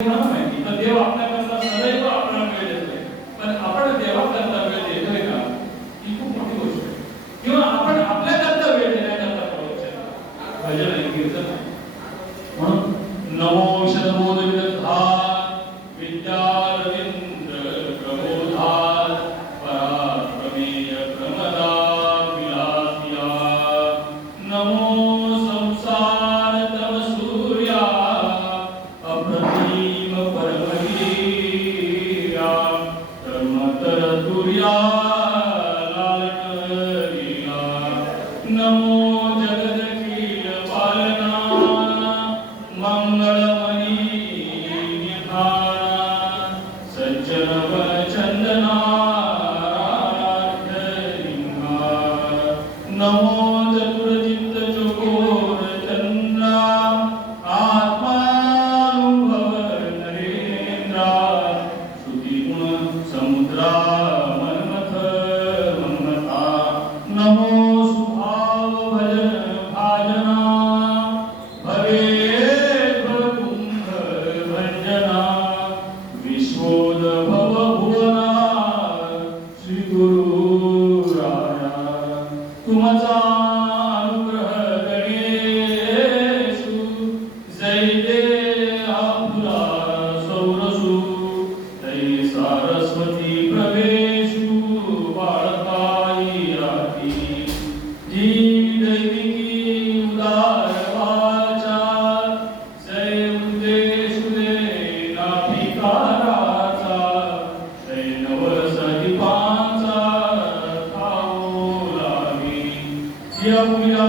माहिती तर देव आपल्याकरता सदैव आपल्याला वेळ देतोय, पण आपण देवाकरता वेळ देतोय का ही खूप मोठी गोष्ट आहे. किंवा आपण आपल्याकरता वेळ देण्याकरता प्रवचन भजन आहे, कीर्तन आहे. म्हणून नमो शतमोद विदधात विद्यारविंद्र प्रबोधात पराप्रमेय प्रमदा विलासिया नमो संसार तव सूर्या अप्रतिम परमवीर्या तरुणतर तुर्या लालनलीला नमो जगदखिल पालना मंगलमणि निधाना सज्जन वनचंदना राधलिंगा नमो चतुरचित्त चकोर चंद्रा आत्मानुभव नरेंद्रा श्रुतिगुण समुद्रा मन्मथ मन्मथा नमो सुभाव भजन भाजना भवेत् भवकुंभ भंजना विश्वोद्भव भुवना श्री गुरु राया तुमचा अनुग्रह गणेशु जैते आपुला सौरसु तै सारस्वती प्रवेशु बाळकाई राती जी दैविकी उदार वाचा जय उद्देशु दे नाभिकाराचा जय नवसदीपांचा ठाऊ लावी यमुया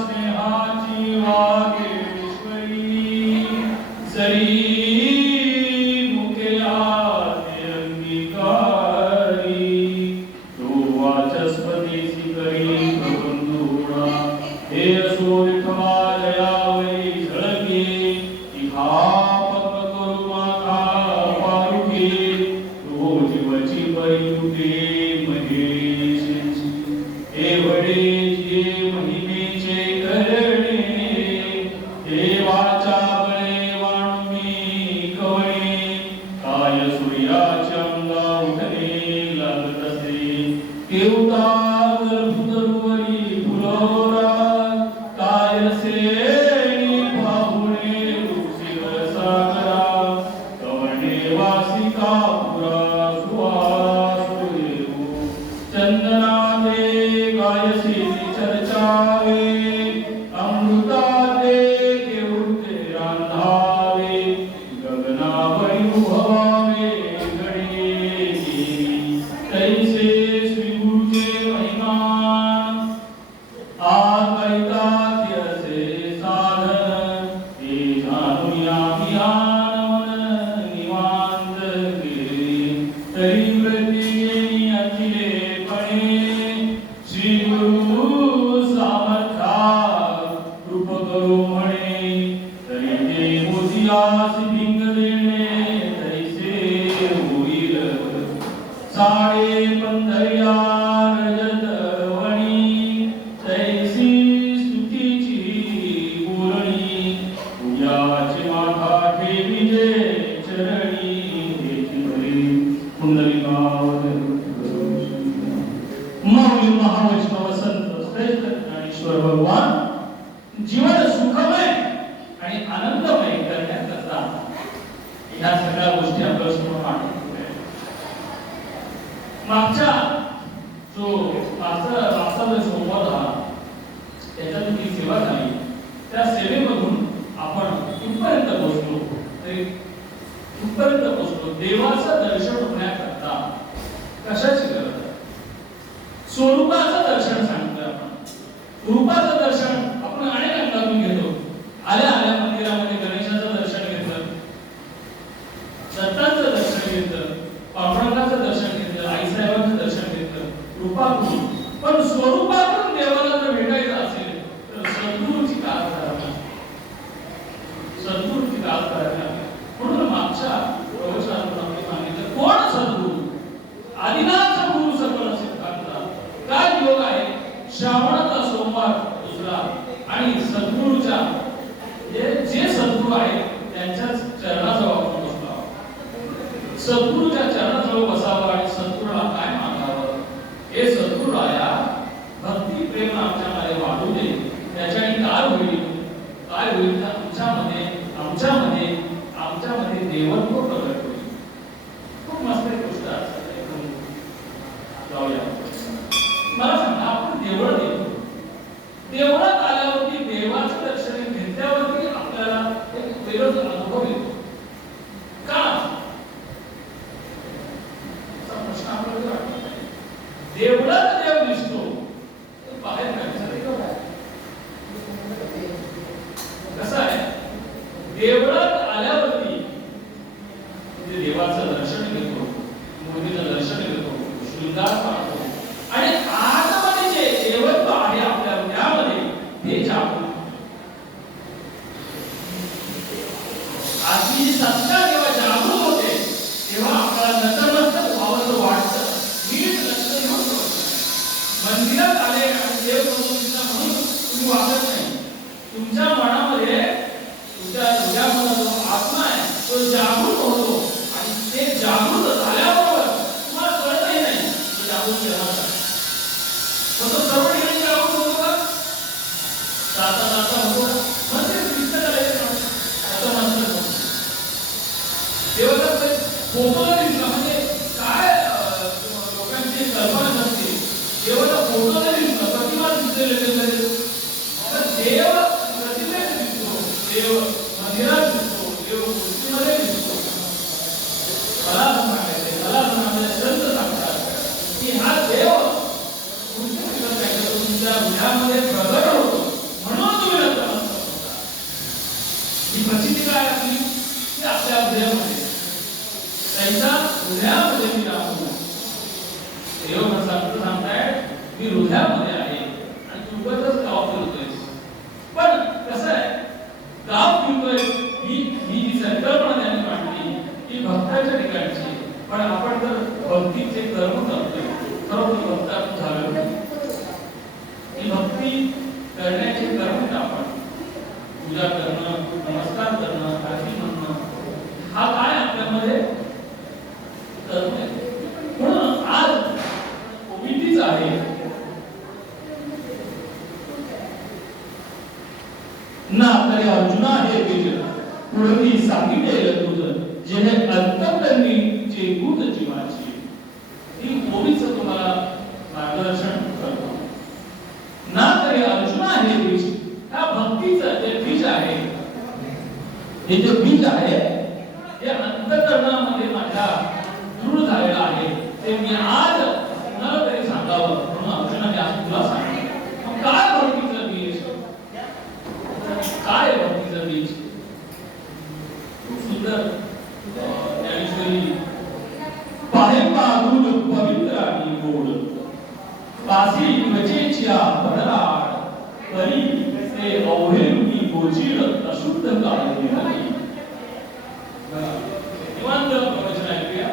स्नेहाची वागेश्वरी जरी मुके आते अंगीकारी तो वाचस्पतीसी करी प्रबंधुणा हे असो विठवा दयावरी झळके इहा पद्म करू माथा पारुके तो जीवची परियुते महेशची एवढे जे महिनेचे करणे हे वाचा बळे वाणुमी कवणे काय सूर्याच्या अंगा उठणे लागत असे केवता गर्भतरुवरी फुलोरा काय सेणी भाहुणे तुळशीवर सागरा कवणे वासिका पुरा सुवासु येऊ चंदना दे गायसी चर्चावे अमृता दे केवते रांधावे गगनावरी उभवावे गणेशी तैसे श्री गुरुचे महिमान आकरिता त्यसे साधन हे जाणूया मियान निवांत केले तरी वृत्ती येई अचिलेपणे श्री गुरु सामर्था कृप करू म्हणे तरी ते मोदियास भिंग देणे तैसे होईल साडे पंधर्या रजत वणी तैसी स्तुतीची बोलणी पूजाची माथा ठेविजे चरणी हेची भरी पुंडलिकावत मौली महावैष्णव संत श्रेष्ठ ज्ञानेश्वर भगवान जीवन सुखमय आणि आनंदमय करण्याकरता ह्या सगळ्या गोष्टी आपल्या समोर मांडल्या आहेत. मागचा जो सोमवार हा त्याच्यात जी सेवा झाली त्या सेवेमधून आपण कुठपर्यंत पोहोचलो तरी कुठपर्यंत पोहोचलो देवाचं दर्शन होण्याकरता कशाची गरज आहे. स्वरूपाचं दर्शन सांगतोय आपण. रूपाचं दर्शन आपण अनेक अंगातून घेतो. आल्या आल्या मंदिरामध्ये गणेशाचं दर्शन घेतलं, दत्ताचं दर्शन घेतलं, पांडुरंगाचं दर्शन घेतलं, आईसाहेबांचं दर्शन घेतलं रूपातून. पण स्वरूपातून देवाला जर भेटायचं असेल तर सद्गुरूची कास करावी, सद्गुरूची कास करावी. म्हणून मागच्या प्रवचनातून आपण सांगितलं कोण सद्गुरू. आदिनाथ गुरु सकल सिद्धांता. काय योग आहे श्रावणाचा सोमवार दुसरा आणि सद्गुरूच्या जे सद्गुरू आहेत त्यांच्याच चरणाजवळ आपण सर्व बसावं आणि सद्गुरूला काय मागावं? हे सद्गुरूराया, भक्ती प्रेम आमच्यामध्ये वाढू दे. त्याच्याने काय होईल? काय होईल तर आमच्यामध्ये देवत्व प्रगट होईल. खूप मस्त गोष्ट आहे. जाऊया. मला सांगा, आपण देवळ देतो. देवळात आल्यावरती देवाचं दर्शन घेतल्यावरती आपल्याला एक वेगळाच अनुभव येतो. का? असा प्रश्न आपल्याला वाटत नाही. देवळात देव दिसतो, बाहेर काय कसं आहे? देवळात आल्यावरती देवाचं दर्शन घेतो, मूर्तीचं दर्शन घेतो, शृंगार पाहतो आणि आतमध्ये जे देवत्व आहे आपल्या हृदयामध्ये ते जागृत. आतली जी सत्ता जेव्हा जागृत होते तेव्हा आपल्याला नतमस्तक व्हावंसं वाटतं. नीट लक्ष देऊन मंदिरात आले आणि देव म्हणून तुम्ही वागत नाही. तुमच्या मनामध्ये, तुमच्या हृदयामध्ये जो आत्मा आहे तो जागृत होतो आणि ते जागृत झाल्याबरोबर तुम्हाला कळतही नाही तो जागृत केला होतो. सर्व ठिकाणी जागृत होतो का? जाता जाता होतो म्हणजे दिसतं का असं नसतं. देवाचा फोटो दिसला म्हणजे काय लोकांची कल्पना नसते. देवाचा फोटो नाही दिसला, प्रतिमा दिसलेले देव प्रतिमेत दिसतो, देव मंदिरात दिसतो, देव मूर्तीमध्ये दिसतो. मला संत सांगतात की हा देव तुमच्या हृदयामध्ये प्रगट होतो म्हणून तुम्ही नतमस्तक होता. ही प्रचिती काय आपली? ती आपल्या हृदयामध्ये त्यांच्या हृदयामध्ये मी राहतो. देव सांगताय मी हृदयामध्ये आहे आणि तू उगाचच गाव फिरतोय. पण कसं आहे, गाव फिरतोय ही जी संकल्पना त्यांनी मांडली ही भक्ताच्या ठिकाणची. पण आपण जर भक्तीचे कर्म करतोय, खरोखर भक्त झालो ही भक्ती करण्याचे कर्म आपण पूजा करणं, नमस्कार करणं, आरती म्हणणं हा काय आपल्यामध्ये कर्म आहे. म्हणून आज कोविडीच आहे. ना तरी अर्जुना हे बीज पुढे सांगितलेलं तुझं जेणे अंतकरणी जे गुण जीवाची. ही ओवीचं तुम्हाला मार्गदर्शन करतो. ना तरी अर्जुना हे बीज, त्या भक्तीचं जे बीज आहे, हे जे बीज आहे हे अंतकरणामध्ये माझ्या दृढ झालेलं आहे. ते मी आज कुणाला तरी सांगावं म्हणून अर्जुनाने आज तुला सांगितलं. काय भक्तीचं बीज? काय भक्तीचं बीज? खूप सुंदर ज्ञानेश्वरी. पाहे दूध पवित्र आणि गोड, पासी त्वचेच्या बडलाड, तरी ते अवहेलनी गोचीड अशुद्ध काढले नाही. निवांत प्रवचन ऐकूया.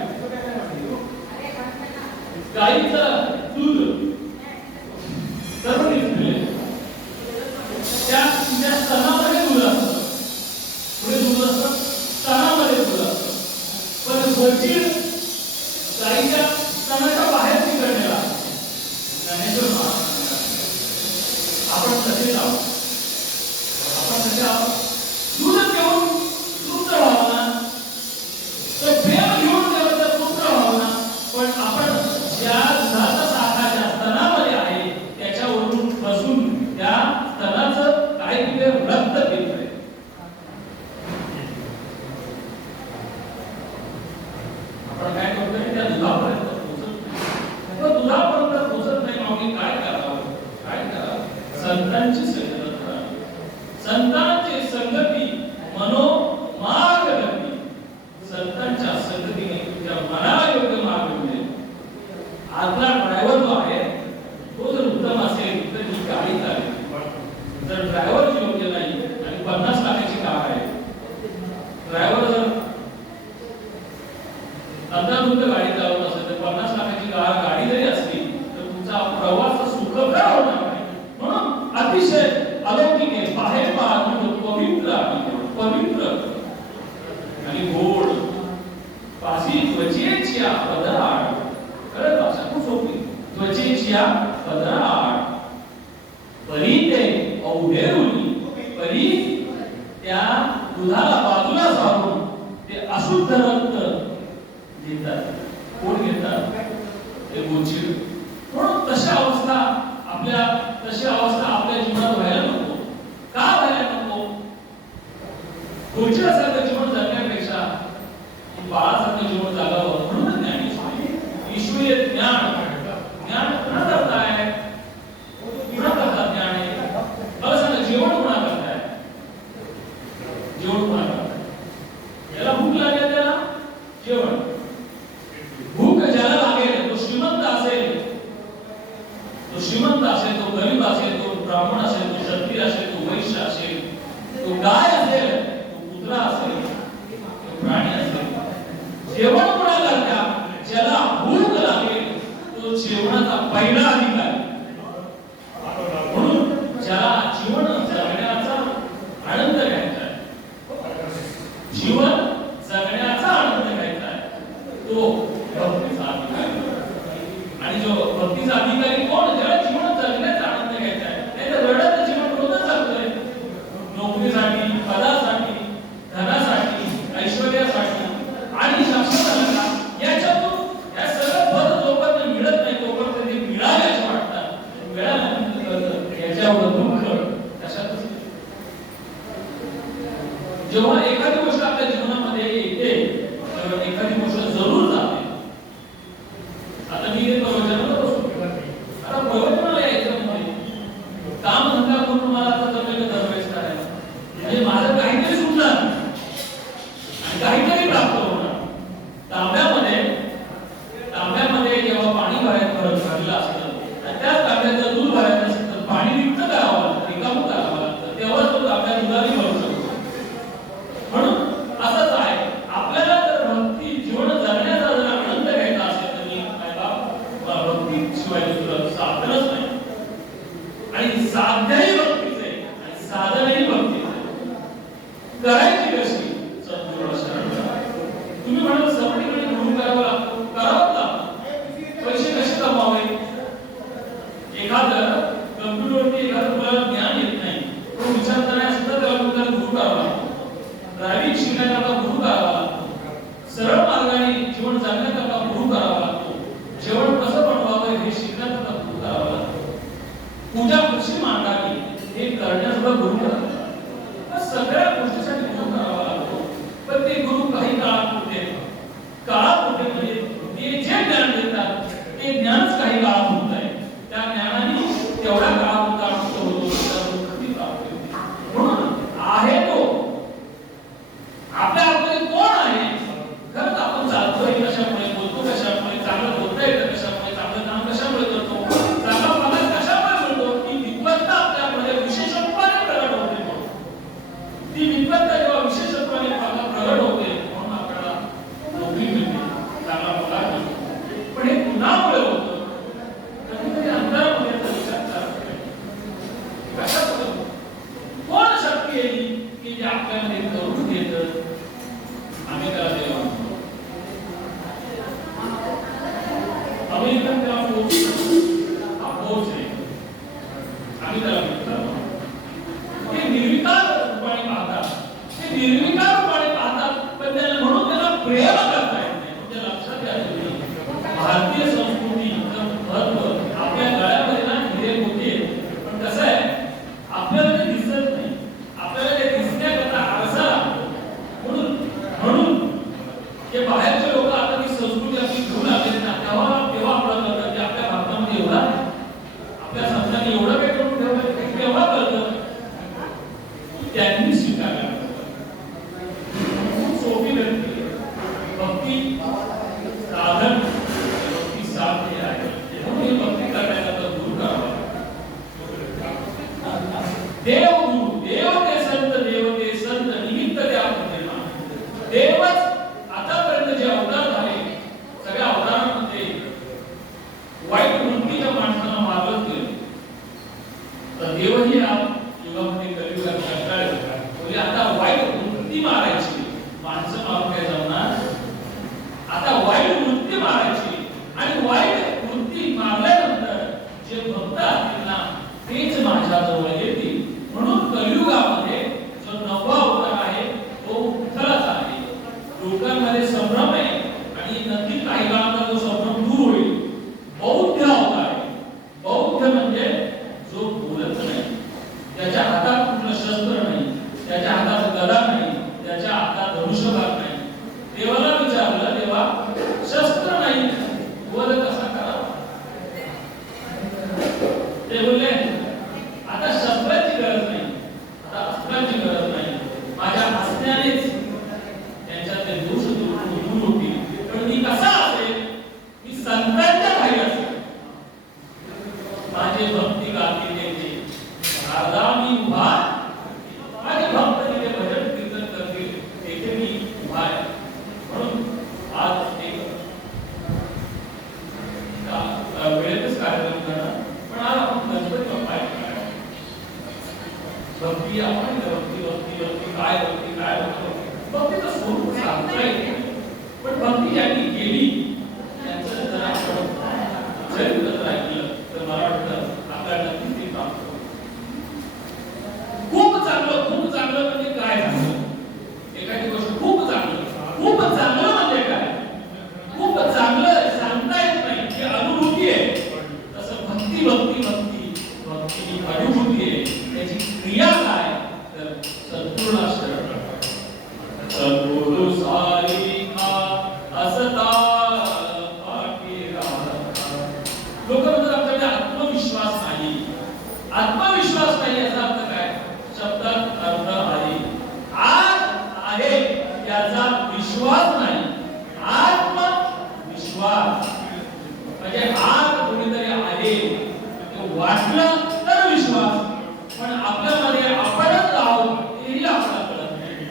गाईचं दूध सर्व दिसले, त्या स्तनामध्ये दूध असतं, पुढे दूध असतं, स्तनामध्ये दूध असतं. पण गोचीड गाईच्या स्तनाच्या बाहेर निघालेला ज्ञानेश्वर महाराज. आपण कसे आहोत? आपण कसे आहोत? दूध घेऊन तृप्त व्हावं ना, तर प्रेम घेऊन देवाचं पुत्र व्हावं ना. पण आपण ज्या दुधाचा साठा ज्या स्तनामध्ये आहे त्याच्यावरून बसून त्या स्तनाचं काही तिथे रक्त पितोय. आपण काय करतोय? त्या दुधापर्यंत पोहोचत नाही. पण दुधापर्यंत पोहोचत नाही मग काय करावं? काय करावं? संतांची संगत करावी. संतांची संगती मनोमार्ग करते. संतांच्या संगतीने तुझ्या मनाला योग्य मार्ग मिळेल. आपला ड्रायव्हर जो आहे तो जर उत्तम असेल तर ही गाडी चालेल. जर ड्रायव्हर योग्य नाही आणि 50 लाखाची कार आहे, ड्रायव्हर जर अंधाधुंद गाडी चालवत असेल तर 50 लाखाची गाडी जरी असली तर तुमचा प्रवास सुखकर होणार नाही. म्हणून अतिशय अलौकिक आहे. बाहेर पवित्र आणि गोड, पासी माझी त्वचेची पदराळ, कळत भाषा खूप सोपी, त्वचेची पदराळ परी ते औढेरुली, परी त्या दुधाला बाजूला सारून ते अशुद्ध रक्त घेतात, कोण घेतात, ते गोचीड. म्हणून तशी अवस्था आपल्या जीवनात व्हायला नको. का व्हायला नको? गोचीडासारखं जीवन जगण्यापेक्षा बाळासारखं जीवन जगावं. म्हणून ज्ञान ईश्वरीय ज्ञान पुन्हा करताय, पुन्हा करतात ज्ञान आहे. मला सांगा, जेवण पुन्हा करताय, जेवण पुन्हा करताय. याला भूक लागेल, त्याला जेवण. भूक ज्याला लागेल तो श्रीमंत असेल, तो गरीब असेल, तो ब्राह्मण असेल, तो क्षत्रिय असेल, तो वैश्य असेल, तो गाय असेल, तो कुत्रा असेल, तो प्राणी असेल. जेवण पुन्हा करता ज्याला भूक लागेल तो जेवणाचा पहिला अधिकार. म्हणून ज्याला जीवन जगण्याचा आनंद घ्यायचा आहे, जीवन जगण्याचा आनंद घ्यायचा आहे, तो भक्तीचा अधिकारी. आणि जो भक्तीचा अधिकारी कोण? ज्याला जीवन जगण्याचा आनंद घ्यायचा आहे. नाही तर रडत जीवन रोजच चालतंय, नोकरीसाठी, पदासाठी, धनासाठी, ऐश्वर्यासाठी आणि शाश्वत याच्यातून या सगळं पद जोपर्यंत मिळत नाही तोपर्यंत ते मिळावे असं वाटतं. मिळाल्यानंतर याच्यावर दुःख कशातच. जेव्हा एखादी गोष्ट आपल्या जीवनामध्ये येते तेव्हा एखादी गोष्ट जरूर जाते. आता मी एक प्रवचनाला बसतो, आता प्रवचनाला यायचं म्हणजे काम धंदा करून मला आता जमेल दरवेळेस करायला, म्हणजे माझं काहीतरी सुटणार आणि काहीतरी प्राप्त होणार. तांब्यामध्ये जेव्हा पाणी भरलेलं असतं आणि त्याच तांब्यात जर दूध भरायचं असेल तर पाणी रिक्त करावं लागतं, रिकामं करावं लागतं, तेव्हाच तो तांब्या दुधाने भरू शकतो. म्हणून असंच आहे, आपल्याला जर भक्ती जीवन जगण्याचा जर आनंद घ्यायचा असेल तर भक्ती शिवाय दुसरं साधनच नाही. आणि साध्यही भक्तीच आहे आणि साधनही भक्तीच आहे. करायची कशी? सद्गुरूला शरण जा. तुम्ही म्हणाल सगळीकडे गुरु करावा लागतो, करावंच लागतं. पैसे कसे कमावे? एखादं कम्प्युटरवरती एखादं मुलाला ज्ञान येत नाही, तो विचार करण्यासुद्धा त्याला गुरु करावा लागतो. ड्रायव्हिंग शिकण्याकरता गुरु करावा लागतो. सरळ मार्गाने जीवन जगण्याकरता गुरु करावा लागतो. जेवण कसं बनवावं हे शिकण्याकरता गुरु करावा लागतो. पूजा कशी मांडावी हे करण्यासुद्धा गुरु करावा लागतो. सगळ्या गोष्टीसाठी गुरु करावा लागतो. पण ते गुरु काही काळापुरते म्हणजे ते जे ज्ञान देतात ते ज्ञानच काही काळापुरतं आहे. त्या ज्ञानाने तेवढ्या काळापुरता मुक्त होतो, मुक्ती प्राप्त होते. म्हणून आहे तो आपल्या आतमध्ये कोण आहे, खरंच आपण चालतोय कशामुळे, बोलतो कशामुळे, चांगलं बोलता येतं कशामुळे, चांगलं काम कशामुळे करतो, चांगला पगार कशामुळे मिळतो, ती विद्वत्ता आपल्यामध्ये विशेषत्वाने प्रगट होते. ती विद्वत्ता जेव्हा विशेषत्वाने प्रगट होते म्हणून आपल्याला नोकरी मिळते, चांगला पगार मिळतो. पण हे गुणामुळे होतं. कधीतरी अंतरामध्ये विचार करा, कशामुळे कोण शक्ती आहे की जे आपल्यामध्ये करून घेतं? आम्ही त्याला देवा म्हणतो. आम्ही त्याला अपोज आहे, आम्ही त्याला म्हणतो. ते निर्विकार रूपाने पाहतात, ते निर्विकार रूपाने पाहतात, पण त्याला म्हणून त्याला प्रेम करता येत नाही. म्हणजे लक्षात घ्या तुम्ही, भारतीय संस्कृतीचं महत्व आपल्या गळ्यामध्ये ना हिरे होते, पण कसं आहे आपल्याला ते दिसत नाही. आपल्याला ते दिसण्याकरता आरसा लागतो. म्हणून हे बाहेरचे लोक आता ती संस्कृती आपली घेऊन आले ना, तेव्हा आपलं कळतं की आपल्या भारतामध्ये एवढा आपल्या संतांनी एवढं काही करून ठेवलं, तेव्हा कळतं त्यांनी स्वीकारलं. खूप सोपी व्यक्ती लोकांमध्ये संभ्रम आहे आणि नक्कीच काही काळात तो संभ्रम दूर होईल. बौद्ध अवतार आहे. बौद्ध म्हणजे जो बोलत नाही, त्याच्या हातात कुठलं शस्त्र नाही, त्याच्या हातात गदा नाही, त्याच्या हातात धनुष्यबाण नाही. देवाला विचारलं, देवा शस्त्र नाही, वध कसा करावा? ते बोलले आता शस्त्राची गरज नाही, आता अस्त्राची गरज नाही, माझ्या हसण्यानेच त्यांच्यातले दोष दूर होतील. पण मी कसा असेल? मी संतांच्या भाई असेल. माझे भक्ती गाती त्यांचे राधा मी उभा, माझे भक्त तिथे भजन कीर्तन करतील, तेथे मी उभा आहे. म्हणून आज एक वेळेतच कार्यक्रम करणार, पण आज आपण गणपती बाप्पा भक्ती, आपण भक्ती भक्ती भक्ती काय भक्ती काय भक्तीचं स्वरूप सांगता येते. पण भक्ती ज्यांनी केली त्यांचं जर आपण चरित्र जर ऐकलं तर मला वाटतं आपल्याला नक्कीच ते प्राप्त होईल. खूप चांगलं म्हणजे काय सांगलं? एखादी गोष्ट खूप चांगलं म्हणजे काय? खूप चांगलं सांगता येत नाही, ही अनुभूती आहे. तसं भक्ती भक्ती भक्ती भक्ती ही अनुभूती आहे. त्याची क्रिया काय? तर सद्गुण शरण सद्गुरु सारिका असता पाठीरा. लोक म्हणतात आपल्याकडे आत्मविश्वास नाही. आत्मविश्वास नाही याचा अर्थ काय? शब्दात अर्थ आहे आज आहे याचा विश्वास नाही. आत्मविश्वास म्हणजे आज कोणीतरी आहे ते वाटलं तर विश्वास, पण आपल्यामध्ये आपणच आहोत हेही आपल्याला कळत नाही.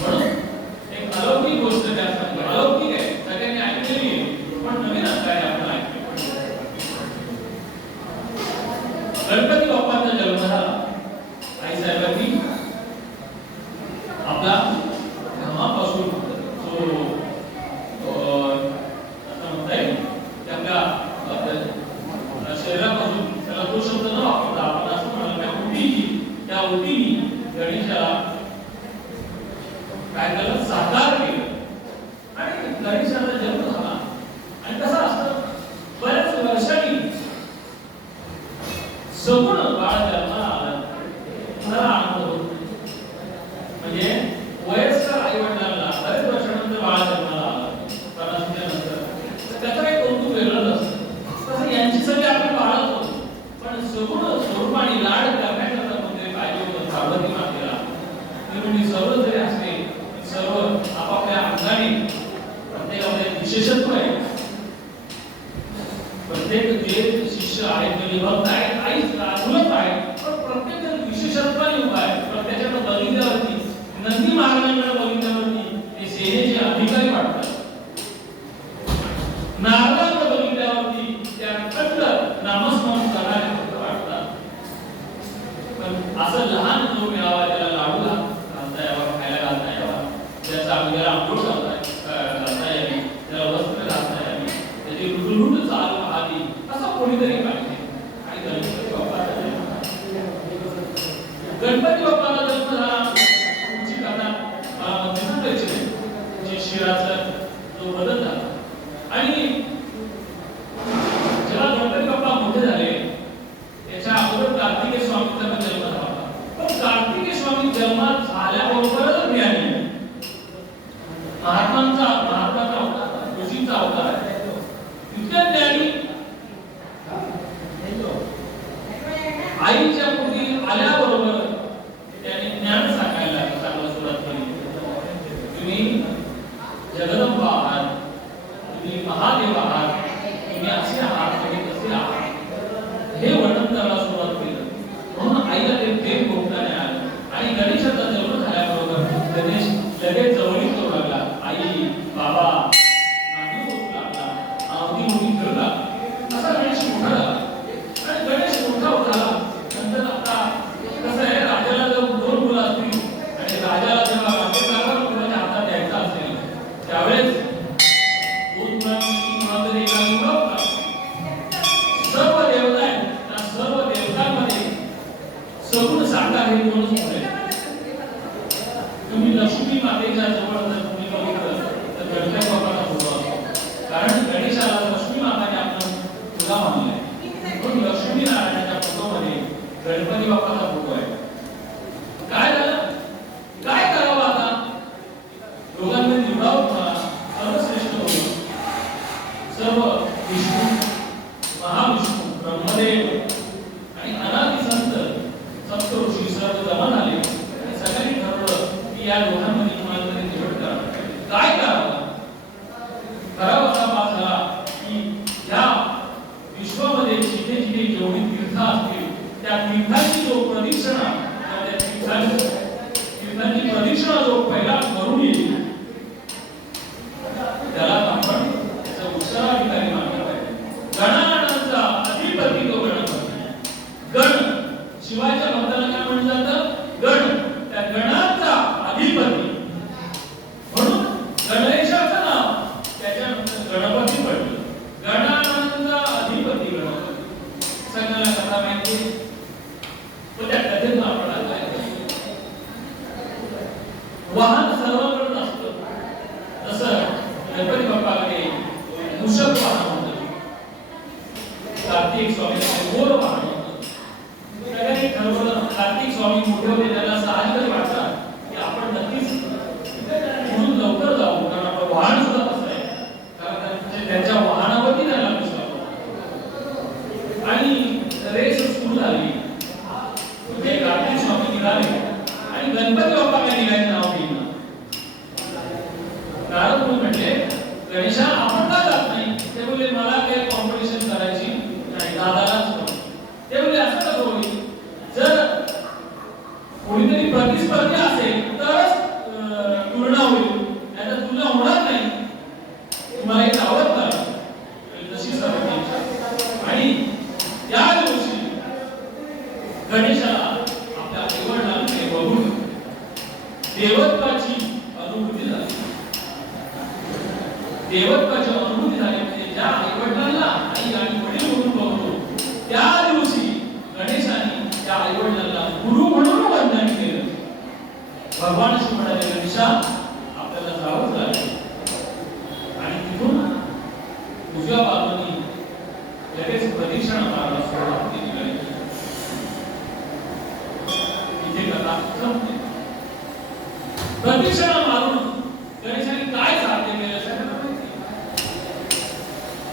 म्हणून एक अलौकिक गोष्ट त्या सांगतो. अलौकिक आहे, सगळ्यांनी ऐकलेली आहे, पण नवीन काय आपण ऐकलं. गणपती बाप्पाचा जन्म झाला. आई साहेबांनी आपला घामापासून जो असं म्हणता येईल की आपल्या शरीरापासून, त्याला तो शब्द न वापरता आपण असं म्हणाल त्या ओटीनी गणेशाला काय केलं? साकार केलं आणि गणेशाचा जन्म झाला. आणि कसं असतं, बऱ्याच वर्षांनी सगुण बाळ जन्माला आलं, खरा आनंद होतो. म्हणजे वयस्कर आई वडिलांना बरेच वर्षानंतर बाळ जन्माला आलं, 50च्या नंतर, त्याचं काही कौतुक वेगळंच असतं. तसं यांची सगळी आपण बाळच होतो, पण सगुण स्वरूपाने लाड करण्याकरता म्हणजे पाहिजे होतं पार्वती मातेला. म्हणजे सर्व जरी असले, सर्व आपापल्या अंगाने प्रत्येकामध्ये विशेषत्व आहे. प्रत्येक जे शिष्य आहेत म्हणजे भक्त आहेत, आई तुलत आहेत, पण प्रत्येक जण विशेषत्वाने उभा आहे. प्रत्येकाच्या बघितल्यावरती, नंदी महाराजांकडे बघितल्यावरती ते सेनेचे अधिकारी वाटतात. नारदांकडे बघितल्यावरती त्या कंठ नामस्मरण करणारे भक्त वाटतात. पण असं लहान जो मिळावा, त्याला लाडू घालता यावा, खायला घालता यावा, त्याचा आपल्याला आंघोळ घालता यावी, त्याला वस्त्र घालता यावी, त्याची रुटरुट चाल पाहावी, असं कोणीतरी पाहिजे. आणि गणपती बाप्पाचा जन्म झाला. तुमची कथा मला मध्ये सांगायची नाही, जे शिराचा जो बदल झाला. आणि जेव्हा गणपती बाप्पा मोठे झाले, त्याच्या अगोदर कार्तिकेय स्वामींचा पण जन्म झाला. पण कार्तिकेय स्वामी जन्मात झाल्याबरोबरच ज्ञानी महात्माचा अवतार, ऋषींचा अवतार आहे. इतक्या ज्ञानी आईच्या पोटी आल्याबरोबर त्याने ज्ञान सांगायला सुरुवात केली. तुम्ही जगदंबा आहात, तुम्ही महादेव आहात, तुम्ही असे आहात, तुम्ही तसे आहात, हे वर्णन करायला सुरुवात केली. म्हणून आईला ते प्रेम भोगताना आलं. आणि गणेशाचा जन्म झाल्याबरोबर गणेश लगेच जवळीक करू लागला. आई बाबा नाही होऊ लागला, अवधी मोठी खेळू लागला. असा गणेश मोठा झाला. आणि गणेश मोठा झाला नंतर आता कसं आहे, राजाला जर 2 मुलं असतील आणि राजाला जेव्हा राज्यकारभार मुलाच्या हातात द्यायचा असेल, त्यावेळेस 2 मुलांमध्ये एका निवडा सर्व देवता आहेत, त्या सर्व देवतांमध्ये सगुण साकार हे दोनच मुले. तुम्ही लक्ष्मी मातेच्या जवळ जर तुम्ही प्रभाव तुम्हाला सर्वश्रेष्ठ होईल. सर्व विष्णू, महाविष्णू, ब्रह्मदेव आणि अनादि संत सप्तऋषी सर्व जमा झाले आणि सगळ्यांनी ठरवलं की या दोघांमध्ये तुम्हाला तरी निवड करावी. काय करावं? करावं असा भाग झाला की या विश्वामध्ये जिथे जिथे जेवढी तीर्थ असतील त्या तीर्थांची जो प्रदक्षिणा, त्या तीर्थांची प्रदक्षिणा जो पहिला करून येईल त्याला आपण त्याचा उत्तराधिकारी मानला पाहिजे. गणांचा अधिपती तो गणपती. गण शिवाच्या भक्तांना काय म्हटलं जातं? गण. त्या गणांचा अधिपती म्हणून गणेशाचं नाव त्याच्यानंतर गणपती पडलं. गणांचा अधिपती गणपती. सगळ्यांना कथा माहिती पण त्या कथेतून आपल्याला काय वाहन सर्वकडे असतं. जसं गणपती बाप्पाकडे मूषक वाहन होतं, कार्तिक स्वामी गोर वाहन होतं. सगळ्यांनी ठरवलं कार्तिक स्वामी मोठे होते त्याला साहजिकच वाटतं की आपण नक्कीच म्हणून लवकर जाऊ, कारण आपलं वाहन सुद्धा तसं आहे, कारण त्यांच्या वाहनावरती त्याला विश्वास आणि रेस सुरू झाली. ते कार्तिक स्वामी निघाले आणि गणपती बाप्पा काय निघायचं नाव घेईना. कारण कोण म्हटले गणेशा आपण का जात नाही? ते बोलले मला काही कॉम्पिटिशन करायची नाही, दादालाच करू. ते बोलले असं कसं होईल? जर कोणीतरी प्रतिस्पर्धी असेल तरच तुलना होईल, नाहीतर तुलना होणार नाही. तुम्हाला एक आवडत नाही तशी सर्व. आणि या दिवशी गणेशाला आपल्या आईवडिलांकडे बघून देवत्वाची अनुभूती झाली. देवत्वाची अनुभूती झाली म्हणजे ज्या आईवडिलांना आई आणि वडील म्हणून बघतो त्या दिवशी गणेशाने त्या आईवडिलांना गुरु म्हणून वंदन केलं. भगवानाशी म्हणाले गणेशा आपल्याला जावंच लागेल. आणि तिथून उजव्या बाजूने लगेच प्रदक्षिणा मारायला सुरुवात केली गणेश. इथे कथा संपते. प्रदक्षिणा मारून गणेशाने काय साध्य केलं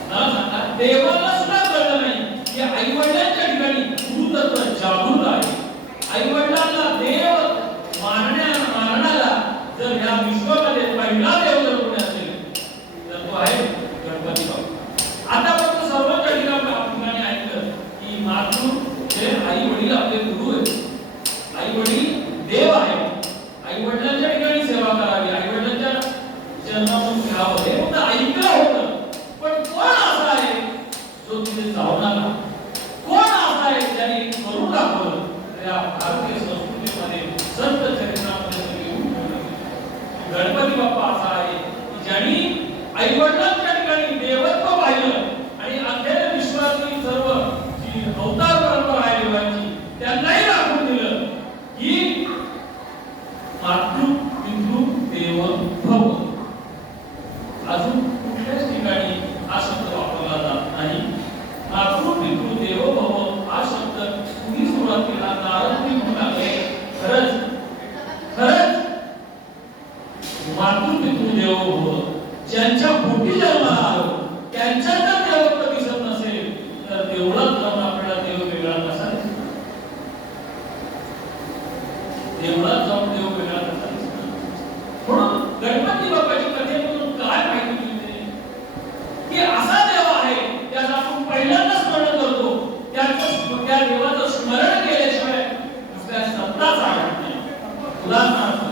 मला सांगा. देवाला सुद्धा कळलं नाही की आई वडिलांच्या ठिकाणी गुरुतत्व जागृत आहे. आई वडिलांना देव मानण्याला जर या विश्वामध्ये पहिला देव जर कोणी असेल तर तो आहे गणपती बाप्पा. आतापर्यंत सर्वांच्या ठिकाणी ऐकलं की मातृ हे आई वडील आपले गुरु आहेत, आई वडील देव आहे, आई वडिलांच्या ठिकाणी सेवा करावी, आई वडिलांच्या जन्मातून घ्यावं हे फक्त ऐकलं होतं. पण कोण असा आहे जो तिथे जाऊन आला? कोण असा आहे ज्याने करून दाखवलं? या भारतीय संस्कृतीमध्ये संत चरित्रामध्ये गणपती बाप्पा असा आहे की ज्यांनी आई वडिलांच्या ठिकाणी देवत्व पाहिलं आणि अखेर विश्वातली सर्व जी अवतार परंपरा आहे देवाची त्यांनाही दाखवून दिलं की मातृ पितृ देव भव. अजून कुठल्याच ठिकाणी हा शब्द वापरला जात नाही. मातृ पितृ देव भव हा शब्द कुणी सुरुवात केला? नारदनी म्हणाले. खरंच खरंच मातृ पितृ देव भव ज्यांच्या पोटी जन्माला आलो त्यांच्या जर देवत्व दिसत नसेल तर देवळात जाऊन आपल्याला देव वेगळा कसा दिसतो? देवळात जाऊन देव वेगळा कसा दिसतो? म्हणून गणपती बाप्पाची कथेमधून काय माहिती मिळते की असा देव आहे त्याला आपण पहिल्यांदा स्मरण करतो. त्या देवाचं स्मरण केल्याशिवाय दुसऱ्या सत्ताच आणत नाही. उदाहरणार्थ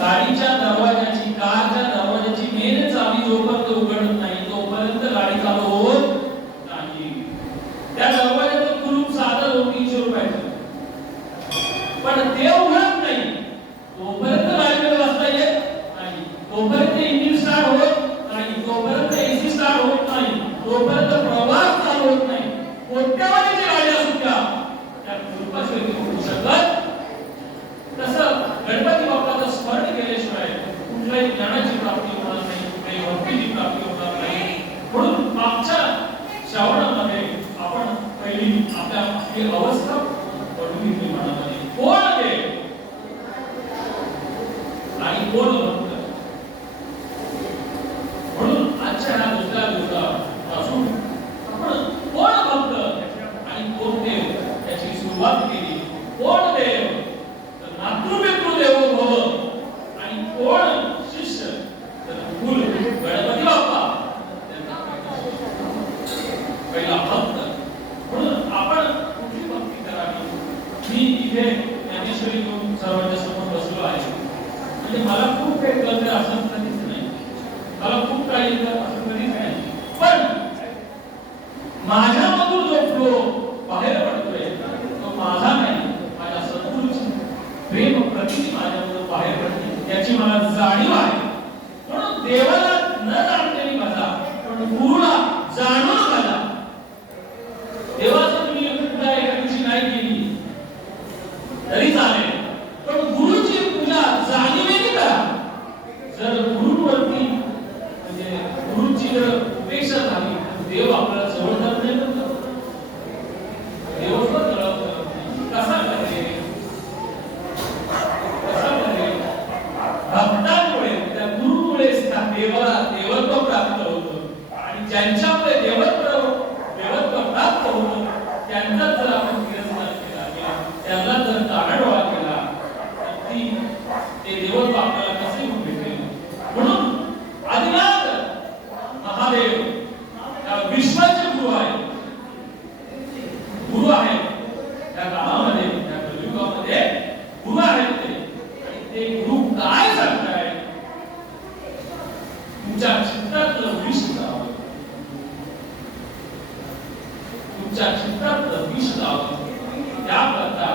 गाडीच्या दरवाजाची, कारच्या दरवाजाची मेन चावी जोपर्यंत उघडत नाही तोपर्यंत गाडी चालू होत नाही. त्या दरवाजाचं कुलूप साधं 200-300 रुपयाचं, पण ते उघडत नाही तोपर्यंत गाडीमध्ये बसता येत नाही, तोपर्यंत इंजिन स्टार्ट होत नाही, तोपर्यंत एसी स्टार्ट होत नाही, तोपर्यंत प्रवास चालू होत नाही. कोट्यावधीच्या गाड्या सुद्धा त्या कुलूपाशिवाय होऊ शकत. तसं गणपती बाप्पाचं स्मरण केल्याशिवाय कुठल्याही ज्ञानाची प्राप्ती होणार नाही, कुठल्याही भक्तीची प्राप्ती होणार नाही. म्हणून मागच्या श्रावणामध्ये आपण पहिली आपली अवस्था पडून घेतली मनामध्ये. कोण देव आणि कोण भक्त? देवाला न जाणलेली भाषा, पण गुरुला जाणून भाषा. देवाचं तुम्ही पूजा एका दिवशी नाही केली तरी चालेल, पण गुरुची पूजा जाणीवेने करा. जर गुरुवरती म्हणजे गुरुची जर उपेक्षा झाली तर देव आपल्याला जवळ जात नाही. देव कसा करेल, भक्तांमुळे त्या गुरुमुळेच त्या देवाला देवत्व प्राप्त होतं. आणि ज्यांच्यामुळे देवत्व प्राप्त होतं त्यांचा जर आपण तिरस्कार केला, त्यांना जर कानाडोळा केला तर ते देवत्व आपल्याला कसे भेटेल. म्हणून आदिनाथ महादेव विश्वाचे गुरु आहे, गुरु आहे त्या काळामध्ये, त्या कलियुगामध्ये गुरु आहेत ते गुरु काय सांगताय, तुमच्या चित्तातलं विष लावा, तुमच्या चित्तातलं विष लावा. त्याकरता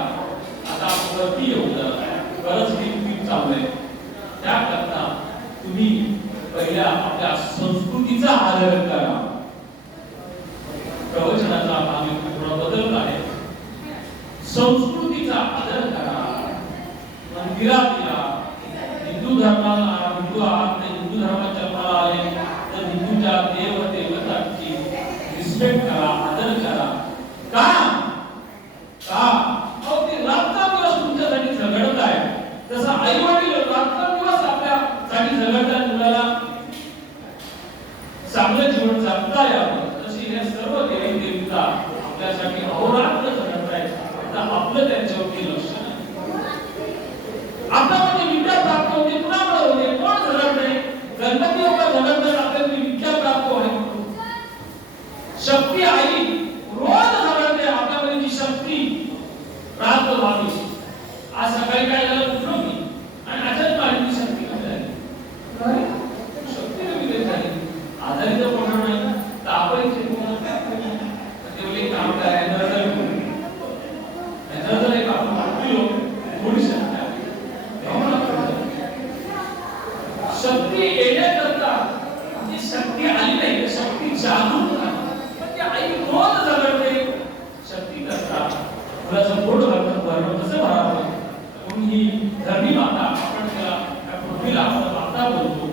आता वरती येऊन बरंच ठीक चाललंय. त्याकरता तुम्ही पहिल्या आपल्या संस्कृतीचा आदर करा. प्रवचनाचा भाग थोडा बदलला आहे. संस्कृतीचा आदर करा. मंदिरात या, हिंदू आहात, हिंदू धर्मात जन्माला आले तर हिंदूच्या देवतांची रिस्पेक्ट करा, आदर करा. का ते रात्रदिवस तुमच्यासाठी झगडत आहे. जसं आई वडील रात्रदिवस आपल्यासाठी झगडतात मुलाला चांगलं जीवन जगता यावं, तशी हे सर्व देवी देवता आपल्यासाठी अहोरात्र झगडत आहेत. आता आपलं त्यांच्यावरती लक्ष नाही. आपल्यामध्ये विद्या प्राप्त होते, कुणामुळे होते, कोण झगडते? गणपती बाप्पा झगडतात, आपल्याला विद्या प्राप्त होते. शक्ती आई रोज झगडते, आपल्यामध्ये जी शक्ती प्राप्त व्हावी. आज सकाळी काय झालं उठलो मी आणि अचानक माझी शक्ती कमी झाली. शक्ती कमी झाली, आजारी तर पडणार नाही, तापायचे तेवढे काम करायला शक्ती येण्याकरता ती शक्ती आली नाही, शक्ती जागृत झाली. पण ती आई रोज झगडते शक्ती करता. मुलाचं पोट भरणं कसं भरावं म्हणून ही धरणी माता, आपण त्याला त्या पृथ्वीला आपण माता बोलतो.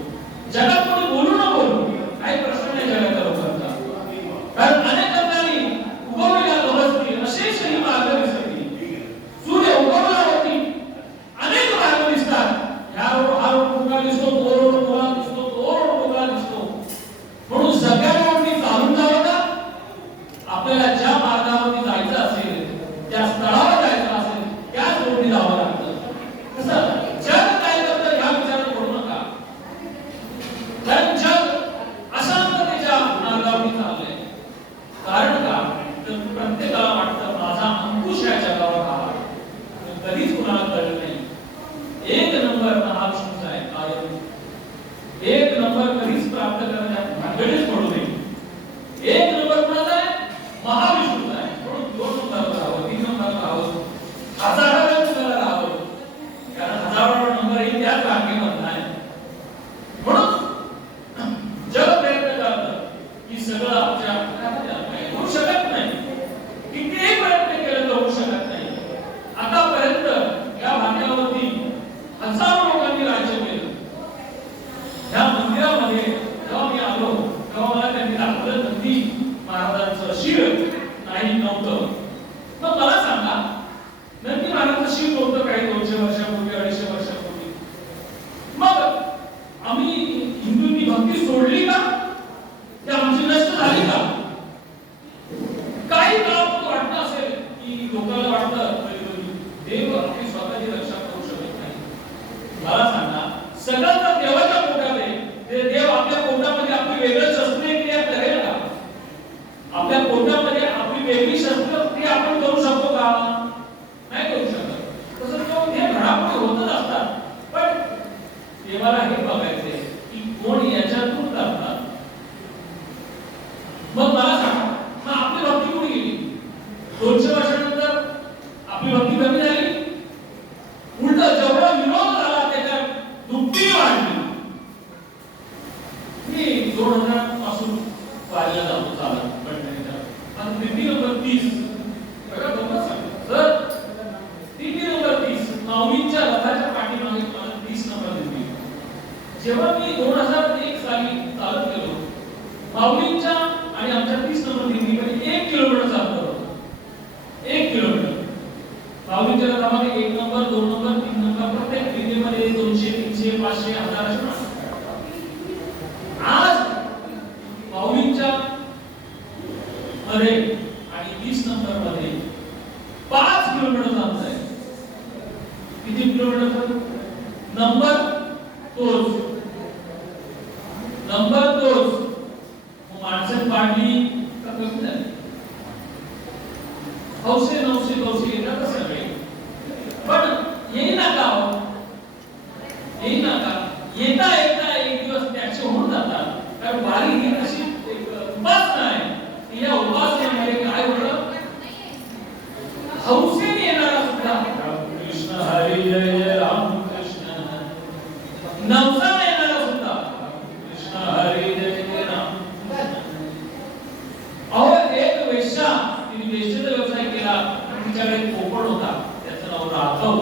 जगात कोणी बोलू न बोलू काही प्रश्न नाही जगाच्या लोकांचा, कारण अनेक ठिकाणी उगवलेल्या लोकसती अशेष ही मार्ग दिसते. सूर्य उगवला होती, अनेक मार्ग दिसतात. ह्या रोड दिसतो, तो रोड मोकळा दिसतो, तो रोड मोकळा दिसतो. म्हणून सगळ्या रोडनी चालून जावं का? आपल्याला ज्या मार्गावरती जायचं असेल, त्या स्थळावर जायचं असेल, त्याच रोडनी जावं लागतं. कसं जग काय करतं ह्या विचारात पडू नका, कारण जग अशांततेच्या मार्गावरती चाललंय. कारण का तर प्रत्येकाला वाटतं माझा अंकुश या जगावर आला, कधीच कुणाला कळलं नाही. एक नंबर महाविष्णूचा आहे कायम. एक नंबर कधीच प्राप्त करण्यात भानगडीच पडू नये. एक नंबर कुणाचा आहे? महाविष्णूचा आहे. म्हणून 2 नंबरवर राहावं, 3 नंबरवर राहावं, 1000व्या नंबरला राहावं, कारण 1000वा नंबर ही त्याच रांगेमधला आहे. म्हणून जग प्रयत्न करतं की सगळं आपल्या होऊ शकत नाही. कितीही प्रयत्न केले तर होऊ शकत नाही. आतापर्यंत या भाग्यावरती हजारो लोकांनी राज्य केलं. ह्या मंदिरामध्ये जेव्हा मी आलो तेव्हा मला त्यांनी दाखवलं नंदी महाराजांचं शिर नाही नव्हतं. मग मला सांगा, नंदी महाराजांचं शिर नव्हतं काही 200 वर्षापूर्वी, 250 वर्षापूर्वी. मग आम्ही हिंदूंनी भक्ती सोडली का? ती आमची नष्ट झाली का? काही काळ वाटतं असेल की लोकांना वाटतं देव आपली स्वतःची रक्षा करू शकत नाही. मला सांगा, सगळं तर देवाच्या पोटात आहे. ते देव आपल्या पोटामध्ये आपली वेगळी शस्त्रक्रिया करेल का? आपल्या पोटामध्ये आपली वेगळी शस्त्रक्रिया आपण करू शकतो का? नाही करू शकत. तसं तो हे घडामोडी होतच असतात. पण देवाला हे बघायचंय की कोण याच्यातून करतात. मग 2000 पासून वारीला जातो चालत पंढरीला. आणि दिंडी नंबर 30 बघा गंमत सांगतो सर, दिंडी नंबर 30 माऊलींच्या रथाच्या पाठीमागे 30 नंबर दिंडी. जेव्हा मी 2001 साली चालत गेलो, माऊलींच्या आणि आमच्या 30 नंबर दिंडीमध्ये 1 किलोमीटर चालत होतो. 1 किलोमीटर माऊलींच्या रथामध्ये 1 नंबर 2 नंबर 3 नंबर प्रत्येक दिंडीमध्ये 200 300 500 1000 असे माणसं. आज माऊलींच्या मध्ये आणि 30 नंबर मध्ये 5 किलोमीटर अंतर आहे. किती किलोमीटर? नंबर तोच, नंबर तोच. माणसं पाडली का कमी झाली? हौसे नवसे कौसे येतात सगळे, पण येई नका, येई नका. येता येता एक दिवस त्याचे होऊन जातात. कारण वारी ही अशी उपासना आहे. या उपासनेमध्ये काय होतं? हौसेने येणारा सुद्धा कृष्ण हरी जय जय राम कृष्ण, नवसाने येणारा सुद्धा कृष्ण हरी जय जय राम. अहो एक वेश्या, तिने वेश्येचा व्यवसाय केला. तिच्याकडे कोपण होता, त्याचं नाव राघव.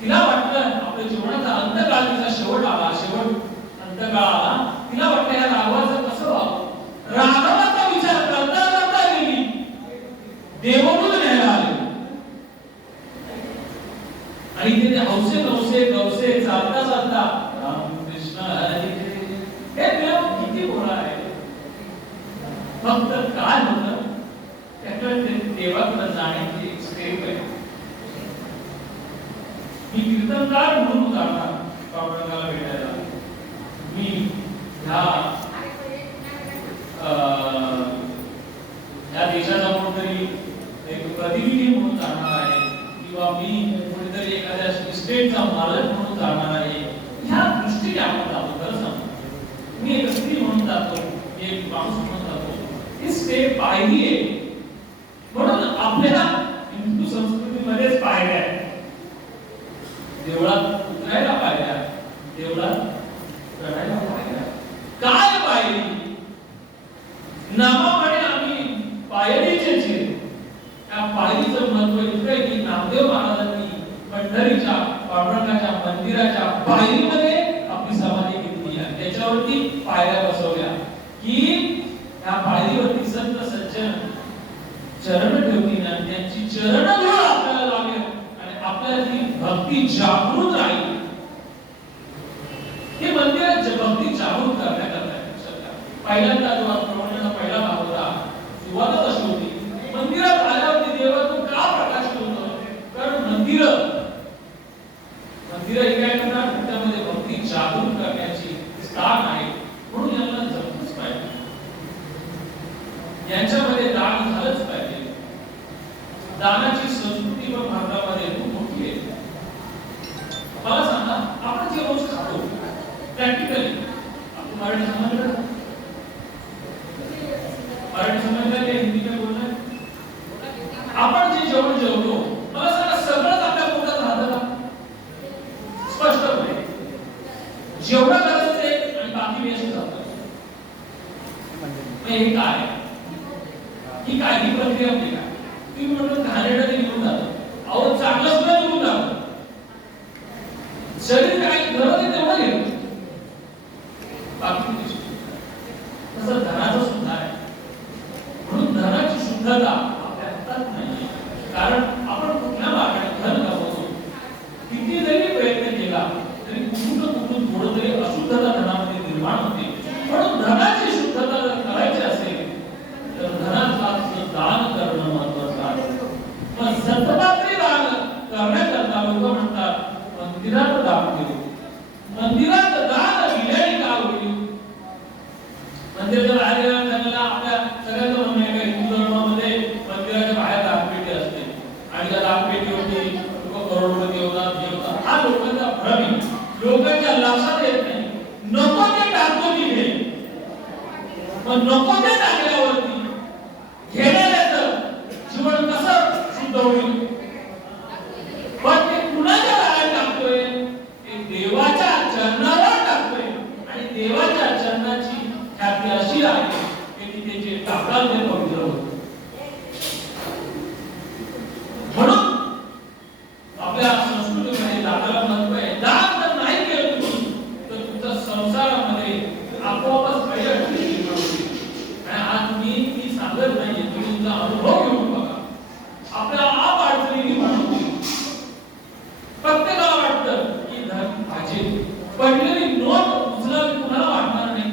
तिला वाटलं आपल्या जीवनाचा अंतकाळ, तिचा शेवट आला, शेवट अंतकाळ आला. तिला वाटलं या राघवाचं कसं व्हावं. राघवाचा विचार करता करता गेली, देवदूत न्यायला आले. आणि तिथे हौसे नवसे गवसे चालता चालता राम कृष्ण हरी हे देव किती गोळा आहे. फक्त काय होतं, त्याकडे देवाकडे जाण्याची एक स्टेप आहे. मी कीर्तनकार म्हणून जाणार पांडुरंगाला भेटायला. मी ह्या देशाचा कोणतरी एक प्रतिनिधी म्हणून जाणार आहे, किंवा मी कोणीतरी एखाद्या स्टेटचा मालक म्हणून जाणार आहे. ह्या दृष्टीने आपण जातो. खरं सांगतो, मी एक स्त्री म्हणून जातो, एक माणूस म्हणून जातो. ही स्टेप पाहिली आहे म्हणून आपल्याला हिंदू संस्कृतीमध्येच पाहिजे आहे. देवळात उतरायला पाहिजे, देवळात चढायला पाहिजे. काय पायरी? नामामध्ये आम्ही पायरीचे चिर. त्या पायरीचं महत्व इतकं आहे की नामदेव महाराजांनी पंढरीच्या पांडुरंगाच्या मंदिराच्या पायरीमध्ये आपली समाधी घेतली आणि त्याच्यावरती पायऱ्या बसवल्या की त्या पायरीवरती संत सज्जन चरण ठेवतील आणि त्यांची चरण धूळ आपल्याला लागेल आणि आपल्याला ती भक्ती जागृत राहील. हे मंदिरात भक्ती जागृत करण्याकरता पहिल्यांदा जेव्हा प्रवचनाचा पहिला भाग होता, सुरुवातच अशी होती, मंदिरात आल्यावरती देवातून का प्रकाशित होतं. कारण मंदिर हे काय करणार, त्यामध्ये भक्ती जागृत करण्याची स्थान आहे. म्हणून यांना जपलंच पाहिजे, यांच्यामध्ये दान झालंच पाहिजे. दानाची संस्कृती पण भारतामध्ये खूप मोठी आहे. मला सांगा, आपण जे रोज खातो प्रॅक्टिकली, आपण मराठी समजलं, मराठी समजलं की हिंदी में बोलना है. आपण जे जेवण जेवतो, मला सांगा सगळंच आपल्या पोटात राहतं का? स्पष्टपणे जेवढं गरजेचं आहे आणि बाकी वेस्ट जातं. हे काय, ही काय ही प्रक्रिया होती का? तुम्ही म्हणतो घाणेरडं निघून जातं. अहो चांगलं सुद्धा निघून जातं. शरीर काय गरज आहे तेवढं घेतं, बाकी तसं धनाचं सुद्धा आहे. म्हणून धनाची शुद्धता आपल्या हातात नाही. कारण आपण कुठल्या मार्गाने धन कमवतो, किती जरी प्रयत्न केला तरी कुठून थोडं तरी अशुद्धता धनामध्ये निर्माण होते. म्हणून धनाची शुद्धता जर करायची असेल तर धनाचा दान करणं महत्वाचं आहे. मग सतपात्री दान करण्याकरता लोक म्हणतात मंदिरात दान केले. मंदिरात दान दिल्याने काय होईल? मंदिराच्या बाहेर जगाला आपल्या सगळ्यांचं म्हणणं आहे की हिंदू धर्मामध्ये मंदिराच्या बाहेर दानपेटी असते आणि त्या दानपेटीवरती लोक करोडपती होतात. हा लोकांचा भ्रम आहे. लोकांच्या लक्षात येत नाही. नको ते टाकतो की घे, पण नको ते टाकल्यावरती घेण्याचं जीवन कसं शुद्ध होईल? पण ते कुणाच्या बाहेर टाकतोय? ते देवाच्या चरणावर टाकतोय आणि देवाच्या चरणाची जी आहे ते तिथे जे टाकतात ते पवित्र होतं. म्हणून आपल्या संस्कृतीमध्ये दानाला महत्व आहे. दान जर नाही केलं तुम्ही तर तुमच्या संसारामध्ये आपोआपच काही अडचणी निर्माण होतील. आणि आज मी सांगत नाही, तुम्ही तुमचा अनुभव घेऊन बघा. आपल्याला आप अडचणी निर्माण होतील. प्रत्येकाला वाटतं की धन भाजी पडलेली नोट उचलावी कुणाला वाटणार नाही.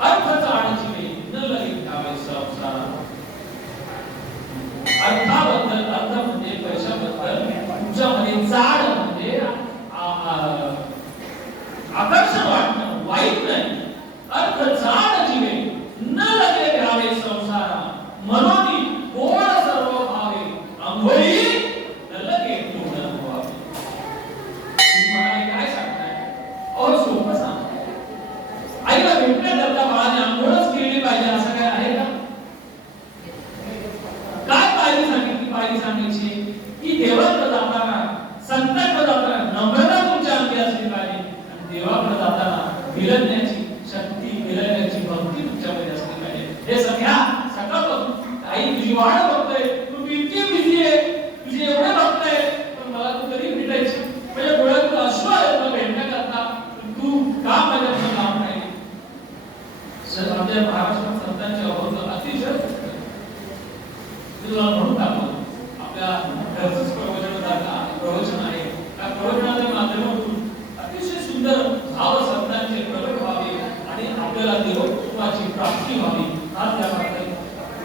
अर्थाचा अडचणी न लगे घ्यावे संसारा. अर्थाबद्दल, अर्थ म्हणजे पैशाबद्दल तुमच्यामध्ये जाड म्हणजे आकर्षण वाटणं वाईट नाही. अर्थ जाड जीवे न लगे घ्यावे संसारा. मनोनी गोड सर्व भावे अंघोळी न लगे पूर्ण व्हावे. तुम्हाला काय सांगताय? अहो सोपं सांग. आईला भेटण्याकरता बाळाने अंघोळच केली पाहिजे असं काय आहे का? काय पायरी सांगितली? पायरी सांगायची की देवाकडे जाताना, संतांकडे जाताना नम्रता तुमच्या अंगी असली पाहिजे. आणि देवाकडे जाताना विलगण्याची शक्ती, विलगण्याची भक्ती तुमच्यामध्ये असली पाहिजे. हे सगळ्या सकाळपासून आई तुझी वाट बघतोय, तू इतकी बिझी आहे, तुझे एवढे बघतोय, पण मला तू कधी भेटायची म्हणजे डोळ्यात अश्रू येतो भेटण्याकरता, तू का माझ्याकडे काम नाही? सर आपल्या महाराष्ट्रात संतांच्या अभंग अतिशय तुला म्हणून टाकतो. आपल्या घरचंच प्रवचन आहे. त्या प्रवचनाच्या माध्यमातून अतिशय सुंदर भाव संतांचे प्रकट व्हावे आणि आपल्याला देवत्वाची प्राप्ती व्हावी हा त्यामागे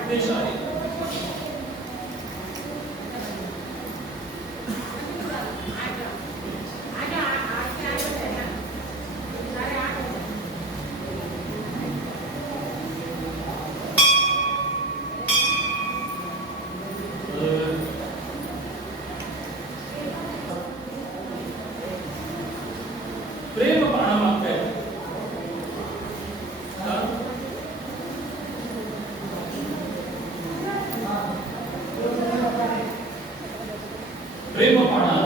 उद्देश आहे. प्रेम पाहणं मागताय. प्रेम पाहणं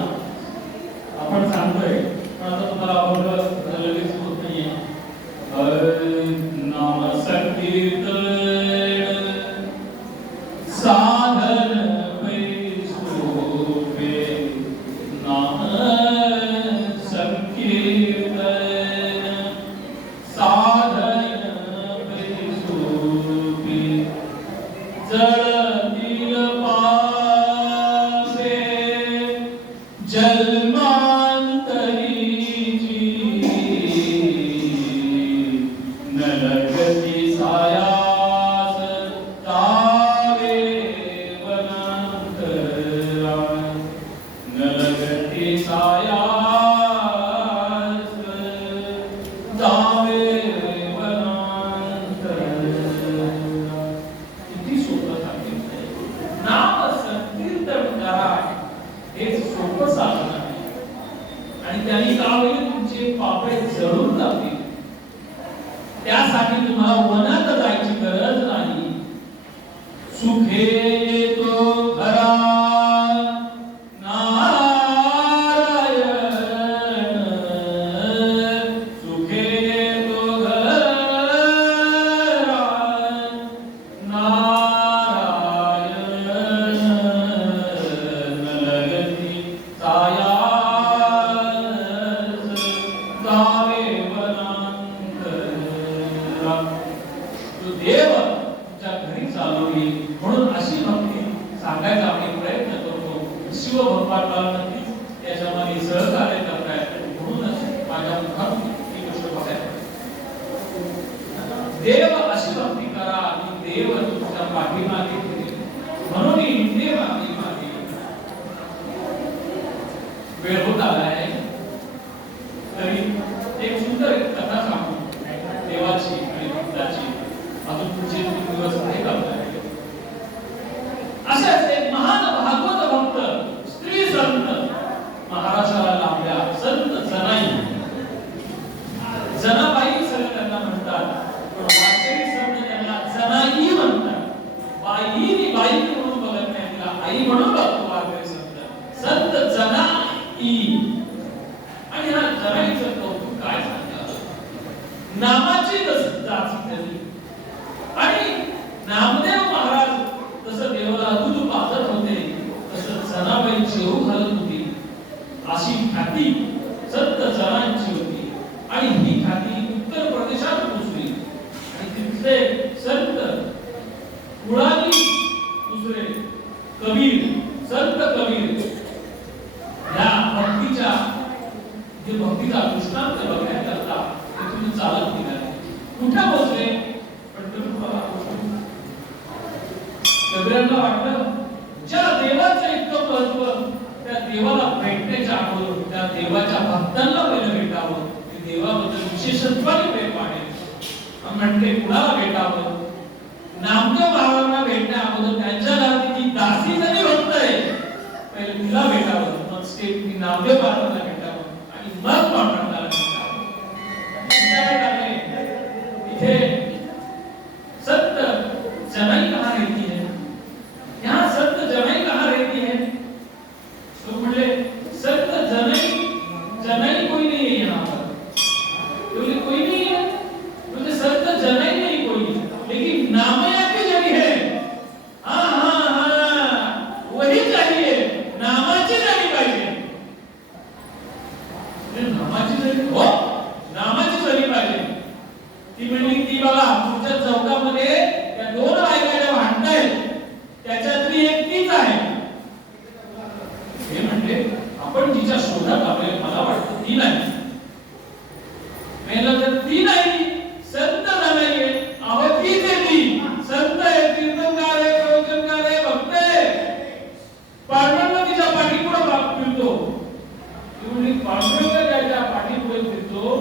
आपण सांगतोय, पण आता तुम्हाला अभंग लगेच होत नाहीये. नाम संकीर्तन साधन वैसोपे. नाम संकीर्तन साधन वैसोपे. जळतील पासे जन्मांतरीची न लगती सायास तावे वनांतरा. न लगती सायास तावे वनांतरा. किती सोपं सांगितलंय. नाम संकीर्तन करा हेच सोपं साधन आहे. आणि त्यांनी काय होईल? तुमचे पापे जळून जातील. त्यासाठी तुम्हाला वनात जायची गरज नाही. सुखे येतो घरा नारायण. सुखे येतो घरा नारायण. न लगती सायास जावे वनांतरा. तो देव तुमच्या घरी चालवली. म्हणून अशी भक्ती सांगायचा आम्ही प्रयत्न करतो. शिव भगवान नक्कीच त्याच्यामध्ये सहकार्य करतायत. म्हणूनच माझ्या मुखातून ही गोष्ट बघायला देव अशी भक्ती करा की देव तुमच्या पाठीमागे फिरेल. म्हणून इंद्रिय मागे वेळ होत आलाय. तरी एक सुंदर कथा सांगू देवाची आणि भक्ताची. अजून पुढचे दिवस आहे का? असेच एक महान भागवत भक्त स्त्री संत महाराष्ट्राला लाभल्या. संत जनाई. जनाबाई सगळं त्यांना म्हणतात, पण वारकरी संत त्यांना जनाई म्हणतात. बाई म्हणून बघत नाही, तिला आई म्हणून बघतो वारकरी संत. संत जनाई. आणि हा जनाईचं कौतुक काय सांगतात? नामाची जाची झाली. आणि नामदेव महाराज तसं देवाला दूध पाजत होते, तसं जनाबाई जेवू घालत होती. अशी ख्याती संत जनांची होती. आणि ही ख्याती उत्तर प्रदेशात पोहोचली. आणि तिथले संत मुळाली दुसरे कबीर, संत कबीर या भक्तीचा दृष्टांत बघण्याकरता तिथून चालत निघाले. कुठे पोहोचले? कबीरांना वाटलं ज्या देवाचं इतकं महत्व, त्या देवाला भेटण्याच्या अगोदर त्या देवाच्या भक्तांना पहिलं भेटावं, ते देवाबद्दल विशेषत्वाने प्रेम वाढेल. म्हटले कुणाला भेटावं? नामदेव महाराजांना भेटण्या अगोदर त्यांच्या घरात ती दासी जरी भक्त आहे, पहिले तिला भेटावं, मग स्टेप मी नामदेव महाराजांना भेटावं आणि मग पांडुरंगाला भेटावं. इथे संत जनाई कहाँ रहती है? यहाँ संत जनाई कहाँ रहती है? तो बोले संत जनाई कोई नहीं है यहाँ पर. बोले कोई नहीं है. बोले संत जनाई नहीं कोई, लेकिन नामया की जड़ी है. हाँ हाँ हाँ, वही चाहिए. नामाची जड़ी पाहिजे. नामाची जड़ी हो, नामाची जड़ी पाहिजे. ती म्हणजे ती बघा तुमच्या चौकामध्ये त्या दोन बायका ज्या भांडतायत त्याच्यातली एक तीच आहे. हे म्हणजे आपण तिच्या शोधात आलोय. मला वाटतं ती नाही. मेला तर ती नाही, संत झालाय. अहो तीच आहे ती. संत आहे, कीर्तनकार आहे, प्रवचनकार आहे, भक्त आहे. पांडुरंग तिच्या पाठीपुढे फिरतो. ती म्हणजे पांडुरंग त्याच्या पाठीपुढे फिरतो.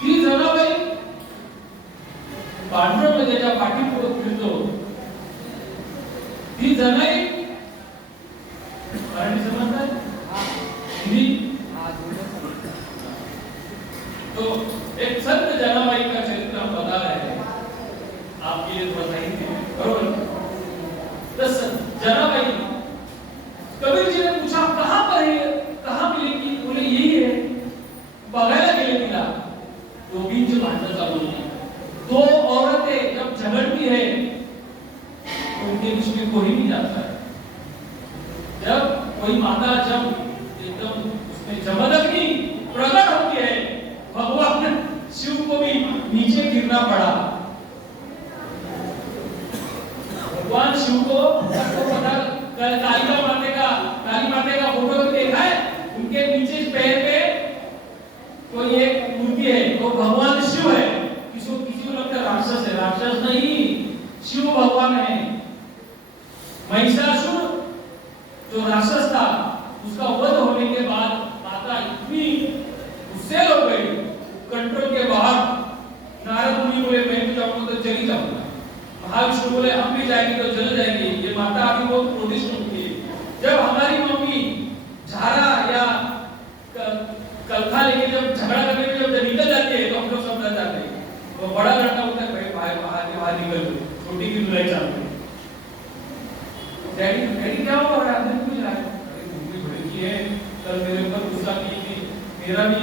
ती जनाबाई पांडुरंग त्याच्या पाठीपुढे फिरतो. ती जनाई मराठी समजतात? हिंदी? तो एक संत जनाबाई का चरित्र हम बता रहे हैं, आपके लिए बताएंगे. बरोबर? तो जनाबाई, कबीर जी ने पूछा कहाँ पर है, कहाँ मिलेगी? बोले यही है. बघायला गेले तिला. दोघींची भांडण चालू होती. दो औरतें जब झगड़ती है तो उनके बीच में कोई नहीं जाता है. जब कोई माता जब एकदम उसमें जमदग्नि प्रकट होती है, भगवान शिव को भी नीचे गिरना पड़ा. भगवान शिव को पता काली माता का फोटो देखा है, उनके नीचे पैर पे कोई एक मूर्ति है, वो भगवान शिव है. किसी को लगता है राक्षस है. राक्षस नहीं, शिव भगवान है. महिषासुर जो राक्षस था, उसका वध होने के बाद माता इतनी गुस्से हो गई, कंट्रोल के बाहर. नारद मुनि बोले मैं तो जाऊंगा तो चली जाऊंगा. महाविष्णु बोले हम भी जाएंगे तो चले जाएंगे. ये माता अभी बहुत क्रोधित होती है. जब हमारी मम्मी झारा या कलखा लेके जब झगड़ा करने में जब निकल जाती है तो हम लोग समझ जाते हैं. वो बड़ा लड़का होता है, भाई बाहर निकल लो, छोटी की लड़ाई चालू है. डैडी क्या हो रहा है? अंदर क्यों जा रहा है? अरे मम्मी भड़की है, कल मेरे ऊपर गुस्सा की थी, मेरा भी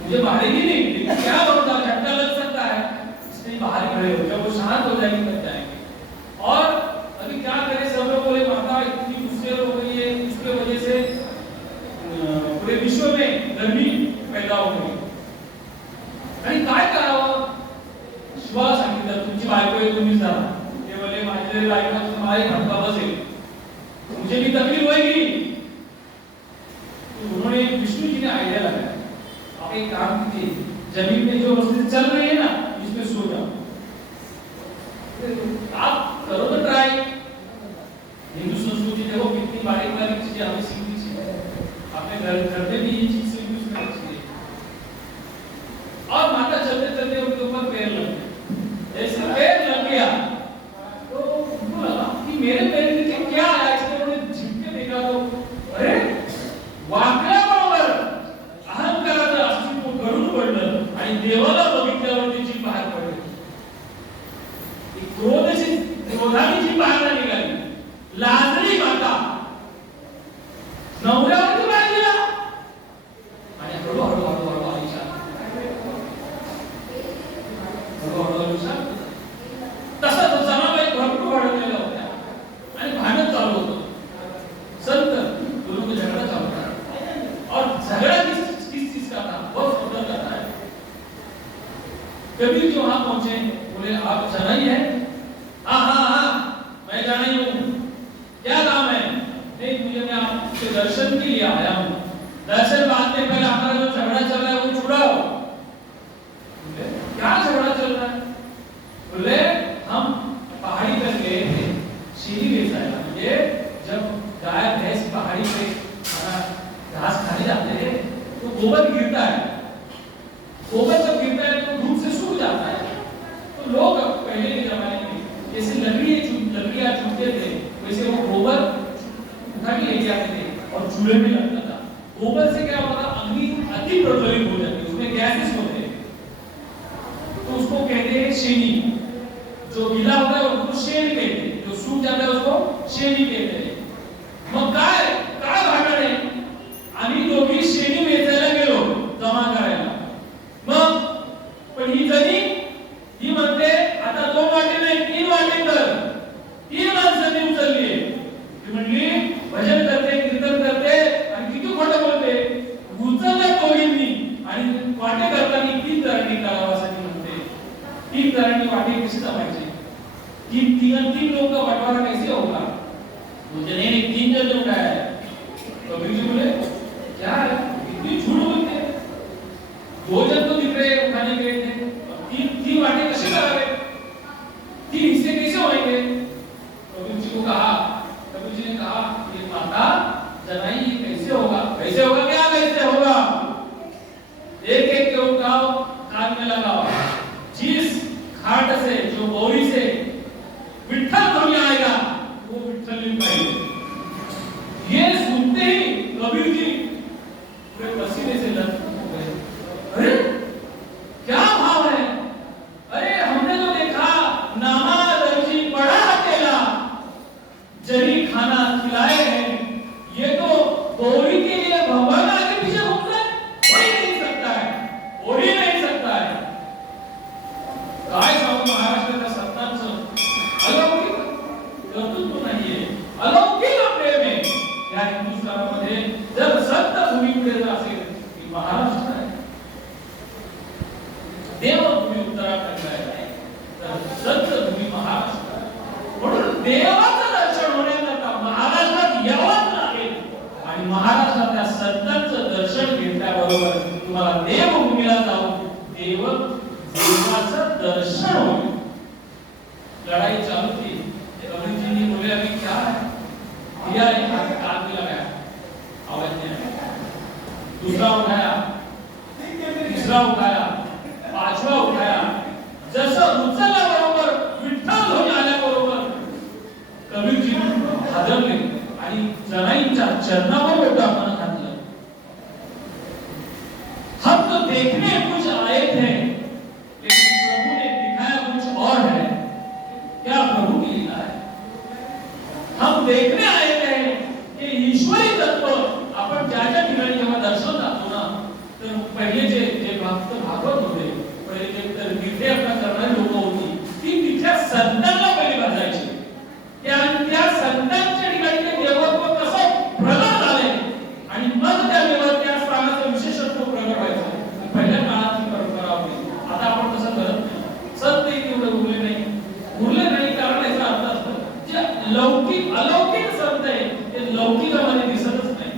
मुझे मारेगी नहीं, लेकिन क्या होता है, झटका लग सकता है, इसलिए बाहर खड़े हो. जब वो शांत हो जाएगी तब जाएंगे. और अभी क्या करें, सब लोग बोले माता इतनी गुस्से हो गई है, उसके वजह से पूरे विश्व में गर्मी पैदा हो गई. आणि काय करावं? शिवाला सांगितलं तुमची बायको आहे, तुम्ही जा. ते बोले माझी बायको तुम्हारी भटका बसेल, मुझे भी तकलीफ होगी. तो उन्होंने विष्णु जी ने आइडिया लगाया. आप एक काम कीजिए, जमीन में जो वस्तु चल रही है ना, इसमें सो जाओ. आप करो तो ट्राई. हिंदू संस्कृति देखो कितनी बारीक बारीक चीजें हमें सीखनी चाहिए. अपने घर में भी ये चीज से यूज करनी चाहिए. और माता चलते चलते उनके ऊपर पैर लग गया. जैसे पैर लग गया तो उनको लगा कि मेरे पैर नीचे क्या आया. इसलिए उन्होंने झुक के देखा तो अरे वाकल्याबरोबर अहंकाराचं अस्तित्व गळून पडलं आणि देवाला बघितल्यावर त्याची बाहेर पडली. क्रोधाची जी बाहेर निघाली. लाजली माता. नवऱ्यावरती बाहेर गेला. झगड़ा चलता है और झगड़ा किस चीज का था, बहुत सुंदर कथा है। कबीर जी वहां पहुंचे, बोले आप जाना ही है? हाँ हाँ हाँ मैं जाना ही हूँ, क्या काम है? नहीं मुझे, मैं आपके दर्शन के लिए आया हूँ। दर्शन बाद में पहले हमारा जो झगड़ा चल रहा है वो छुड़ाओ। क्या झगड़ा चल रहा है? बोले हम पहाड़ी पर गए थे शीरी बेचारा, मुझे जब गाय भैंस पहाड़ी पे घास खाने जाते हैं तो गोबर गिरता है, गोबर जब गिरता है तो धूप से सूख जाता है। तो लोग पहले के जमाने में जैसे लकड़ियां चूते थे वैसे वो गोबर उठा के ले जाते थे और चूल्हे में लगता था। गोबर से क्या होता था, अग्नि अति प्रज्वलित हो जाती है, उसमें गैसेस होते हैं, तो उसको कहते हैं शेनी। जो गीला होता है उसको शेन कहते हैं, जो सूख जाता है उसको शेनी कहते हैं। मग काय भांडण आहे, आम्ही दोघी शेणी वेचायला गेलो जमा करायला। मग पण ही जणी ही म्हणते आता 2 वाटे नाही 3 वाटे कर, 3 माणसांनी उचलली। ती म्हणली भजन करते कीर्तन करते आणि किती खोटं बोलते, उचलल्या दोघींनी आणि वाटे करताना 3 जणांनी करावासाठी म्हणते। 3 जणांनी वाटे कशी जमायचे, 3 लोग का बंटवारा कैसे होगा? मुझे नहीं 3 जन लोग है। कबीर जी बोले क्या है, इतनी झूठ बोलते हैं, 2 जन तो दिख रहे हैं उठाने गए थे, 3 वाटे कैसे करावे, 3 हिस्से कैसे होंगे? कबीर जी को कहा, कबीर जी ने कहा ये माता जनाई ये कैसे होगा? कैसे होगा क्या कैसे होगा? एक एक के उठाओ कान में लगाओ, जिस खाट से जो बोरी से विठ्ठल ध्वनि आएगा वो विठ्ठल लिख पाएंगे। ये सुनते ही कबीर जी पूरे पसीने से लथपथ हो गए। अरे क्या भाव है, अरे हमने तो देखा नामा दर्जी बड़ा अकेला जरी खाना खिलाए हैं, ये तो बोरी के लिए भगवान आगे पीछे घूमता है, हो ही नहीं सकता है, हो ही नहीं सकता है। काय सांगू महाराष्ट्राच्या संतांचं अलौकिक कर्तृत्व नाहीये, अलौकिक प्रेम आहे या हिंदुस्थानामध्ये। जर संत भूमीकडे जर असेल की महाराष्ट्र आहे, देवभूमी उत्तराखंड आहे, तर संत भूमी महाराष्ट्र आहे। म्हणून देवाचं दर्शन होण्याकरता महाराष्ट्रात यावंच लागेल आणि महाराष्ट्रातल्या संतांचं दर्शन घेतल्याबरोबर तुम्हाला देवभूमीला जाऊन देवाचं दर्शन होईल। लड़ाई चालू थी, कबीर जी ने बोले अभी क्या है, दिया एक हाथ कान में लगाया, आवाज नहीं आया, दूसरा उठाया, तीसरा उठाया, 5वां उठाया, जसं उचलल्या बरोबर विठ्ठल ध्वनी आल्या बरोबर कबीर जी हादरले आणि जनाईंच्या चरणावर बोट आपण घातलं। हम तो देखने कुछ आए थे लेकिन प्रभु ने दिखाया कुछ और है। क्या प्रभु की लीला है, हम देखने आए थे कि ईश्वरी तत्व आपण ज्या ठिकाणी जेव्हा दर्शन जातो ना, तर पहिले जे भक्त भागवत होते, पहिले जे तर तिथे आपल्या करणारी लोक होती, ती तिथल्या संतांना पहिले वाजायची, त्या संतांच्या ठिकाणी ते देवत्व कसं प्रगट झाले आणि मग त्या देवात त्या स्थानाचं विशेषत्व प्रगट व्हायचं। पहिल्या काळातली परंपरा होती, आता आपण तसं करत नाही। संत तेवढे उरले नाही कारण याचा अर्थ असतो जे लौकिक अलौकिक संत आहे ते लौकिकामध्ये दिसतच नाही,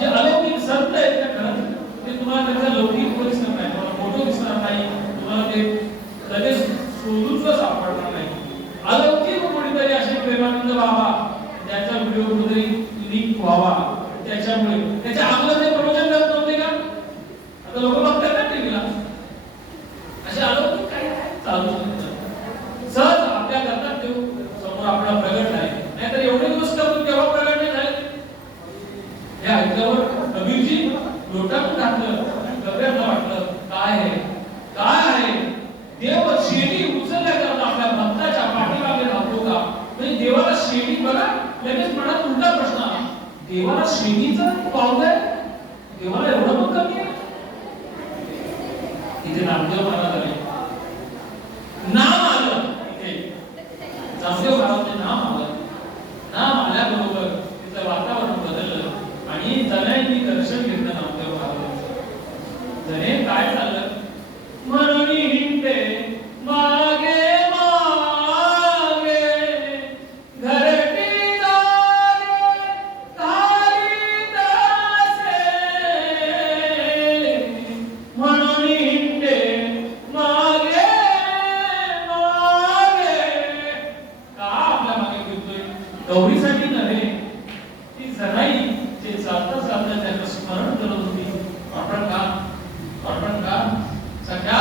जे अलौकिक संत आहेत त्या खरंच ते तुम्हाला त्याचा लौकिक दिसणार नाही, तुम्हाला फोटो दिसणार नाही, तुम्हाला ते लगेच शोधून सापडणार नाही। अलौकिक कोणीतरी असे प्रेमानंद बाबा ज्याचा व्हिडिओ कुठेतरी लिंक व्हावा, त्याच्यामुळे त्याच्या अगोदर ते प्रवचन करत नव्हते का? आता लोक बघतात ना टीव्हीला, असे अलौकिक काही चालू सहज आपल्या करतात देव समोर आपला प्रगट आहे, नाहीतर एवढे दिवस करून तेव्हा प्रगट नाही झाले। हे ऐकल्यावर कबीरजी लोटातून घातलं, कबीरांना वाटलं काय आहे देव शेणी उचलल्या करता आपल्या भक्ताच्या पाठीमागे राहतो का? म्हणजे देवाला शेणी बघा, लगेच मनात उलटा प्रश्न आला, देवाला शेणीचं पावलंय, देवाला एवढं मग कमी आहे? इथे नामदेव महाराज आले, नाम आलं, नामदेव महाराजांचे नाम आलं, नाम आल्याबरोबर तिचं वातावरण बदललं आणि ते चालता चालता त्याचं स्मरण करत होती. आठवण का सख्या,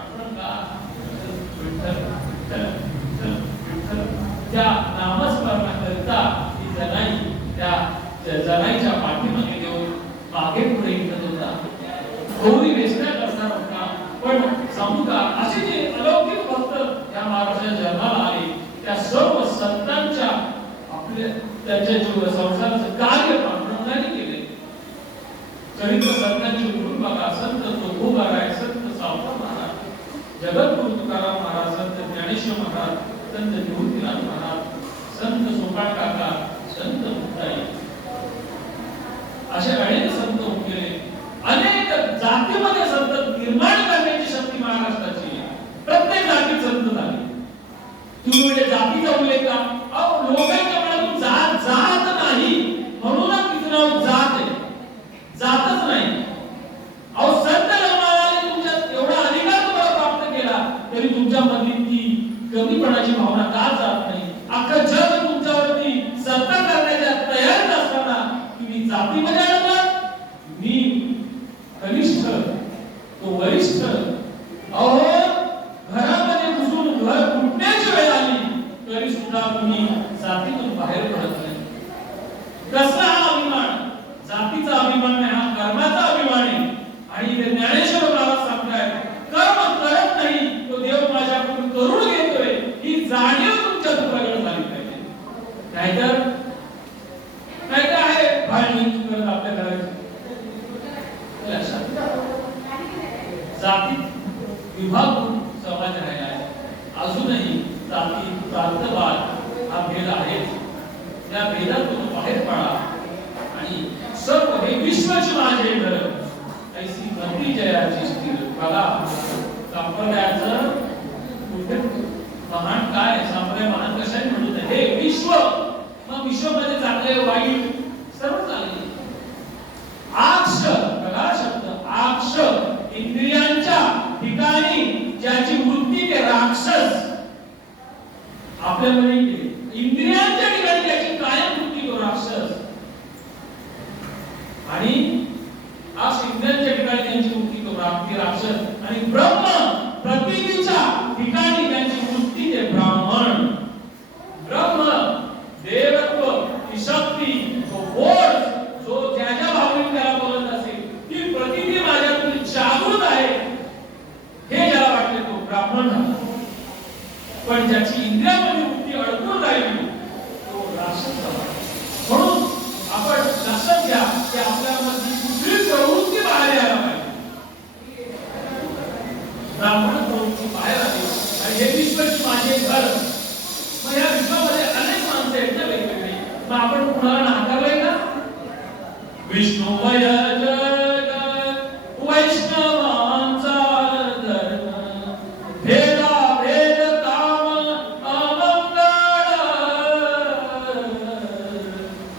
आठवण का विठ्ठल विठ्ठल विठ्ठल विठ्ठल. त्या नामस्मरणाकरिता ती जनाई त्या जनाईच्या पाठीमागे देऊन मागे पुढे येत होता. गौरी वेचण्या करणार होता. पण सांगू का, असे जे अलौकिक भक्त या महाराजांच्या जन्माला आले, त्या सर्व संतांच्या आपल्या त्यांच्या जीव संसाराचं कार्य पांडुरंगाने केले. चरित्र संतांची उठून बघा. संत तुकोबाराय, संत सावता महाराज, जगद्गुरु तुकाराम महाराज, संत ज्ञानेश्वर महाराज, संत निवृत्तीनाथ महाराज, संत सोपान काका, संत मुक्ताई, असे अनेक संत होऊन गेले. अनेक जातीमध्ये संत निर्माण करण्याची शक्ती महाराष्ट्राची. प्रत्येक जातीत संत झाले. तुम्ही म्हणजे जातीचा उल्लेख का? अहो, लोकांच्या मनातून जात नाही म्हणूनच तिचं नाव जात आहे. जातच नाही. अहो, संत जन्माला तुमच्यात एवढा अधिकार तुम्हाला प्राप्त केला तरी तुमच्या मनात ती कमीपणाची भावना का जात नाही? अख्खं जग तुमच्यावरती सत्ता करण्याच्या तयारीत असताना तुम्ही जातीमध्ये अडकलात. मी कनिष्ठ, तो वरिष्ठ. अहो, घरामध्ये घुसून घर फुटण्याची वेळ आली तरी सुद्धा तुम्ही जातीतून बाहेर पडत नाही. कसला हा अभिमान? जातीचा अभिमान नाही, हा कर्माचा अभिमान आहे. आणि ते ज्ञानेश्वर महाराज सांगतायत, कर्म करत नाही तो देव माझ्याकडून करून घेतोय, ही जाणीव तुमच्यात प्रगट झाली पाहिजे. नाहीतर आहे भांडणी करत आपल्या घराची. जाती विभागून समाज राहिला आहे. अजूनही जाती प्रांतवाद हा भेद आहे. त्या भेदातून बाहेर पडा आणि सर्व हे विश्वची माझे घर ऐसी मती जयाची स्थिर. बघा, संप्रदायाचं कुठे महान काय? संप्रदाय महान कशाने म्हणतो? हे विश्व. मग विश्वामध्ये चांगले वाईट सर्व चांगले. आक्ष, बघा शब्द आक्ष, इंद्रियांच्या ठिकाणी ज्याची वृत्ती ते राक्षस. आपल्यामध्ये इंद्रियांच्या ठिकाणी त्याची कायम वृत्ती तो राक्षस. आणि आज इंद्रियांच्या ठिकाणी त्यांची वृत्ती तो राक्षस. आणि ब्रह्म प्रतिमेच्या ठिकाणी त्यांची वृत्ती ते ब्राह्मण. ब्रह्म देवत्व, ती शक्ती, तो बोध, जो ज्याच्या भावनेने त्याला बोलत असेल, ती प्रतिती माझ्यातून जागृत आहे, हे ज्याला वाटते तो ब्राह्मण. पण ज्याची इंद्रियामध्ये वृत्ती अडकून राहिली तो राक्षस झाला. म्हणून आपण लक्षात घ्या की आपल्यामध्ये कुठली प्रवृत्ती बाहेर यायला पाहिजे. ब्राह्मण प्रवृत्ती बाहेर आली आणि हे विश्वाची माझे घर. मग या विश्वामध्ये अनेक माणसं आहेत ना वेगवेगळी. मग आपण कुणाला नाकारलंय का? विष्णुमय जगत वैष्णवांचा धर्म, भेदा भेद काम अमंगळ.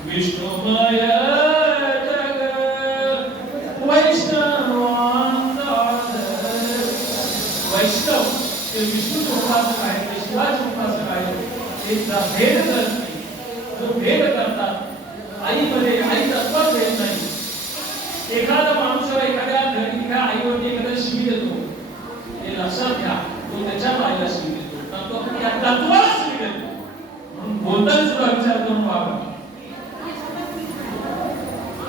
विष्णुमय जगत वैष्णवांचा धर्म. वैष्णव ते विष्णू उपासक आहे, ते शिवाचे उपासक आहे. ते भेद करत नाही. जो भेद करतात, आईमध्ये आई तत्वात भेद नाही. एखादा माणूस एखाद्या घरी आईवरती एखाद्या शिवी देतो, हे लक्षात घ्या, तो त्याच्या आईला शिवी देतो, तो त्या तत्वाला शिवी देतो. म्हणून बोलताना सुद्धा विचार करून वागा.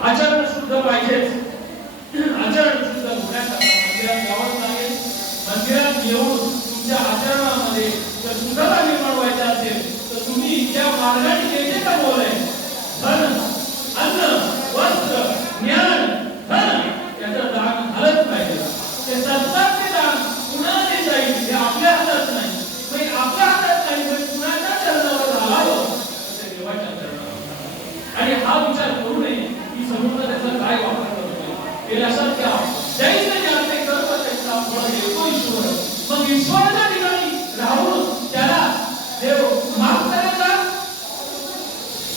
आचरण शुद्ध पाहिजेच. आचरण शुद्ध होण्यासाठी मंदिरात यावंच लागेल. मंदिरात येऊन तुमच्या आचरणामध्ये जर शुद्धता निर्माण व्हायची असेल तर तुम्ही त्या मार्गाने जे जे काय बोलाय, धन, अन्न, वस्त्र, ज्ञान, धन, याचं दान झालंच पाहिजे. ते सत्ताचे दान कुणाला देता येईल हे आपल्या हातात नाही. मग आपल्या हातात नाही तर कुणाच्या चरणावर घालावं तर देवाच्या चरणावर. आणि हा विचार करू नये की समोरचा त्याचा काय वापर करतोय. हे लक्षात घ्या. जैसे ज्याचे कर्म त्याचा फळ देतो ईश्वर. मग ईश्वराच्या ठिकाणी राहून त्याला देव माफ करायचा.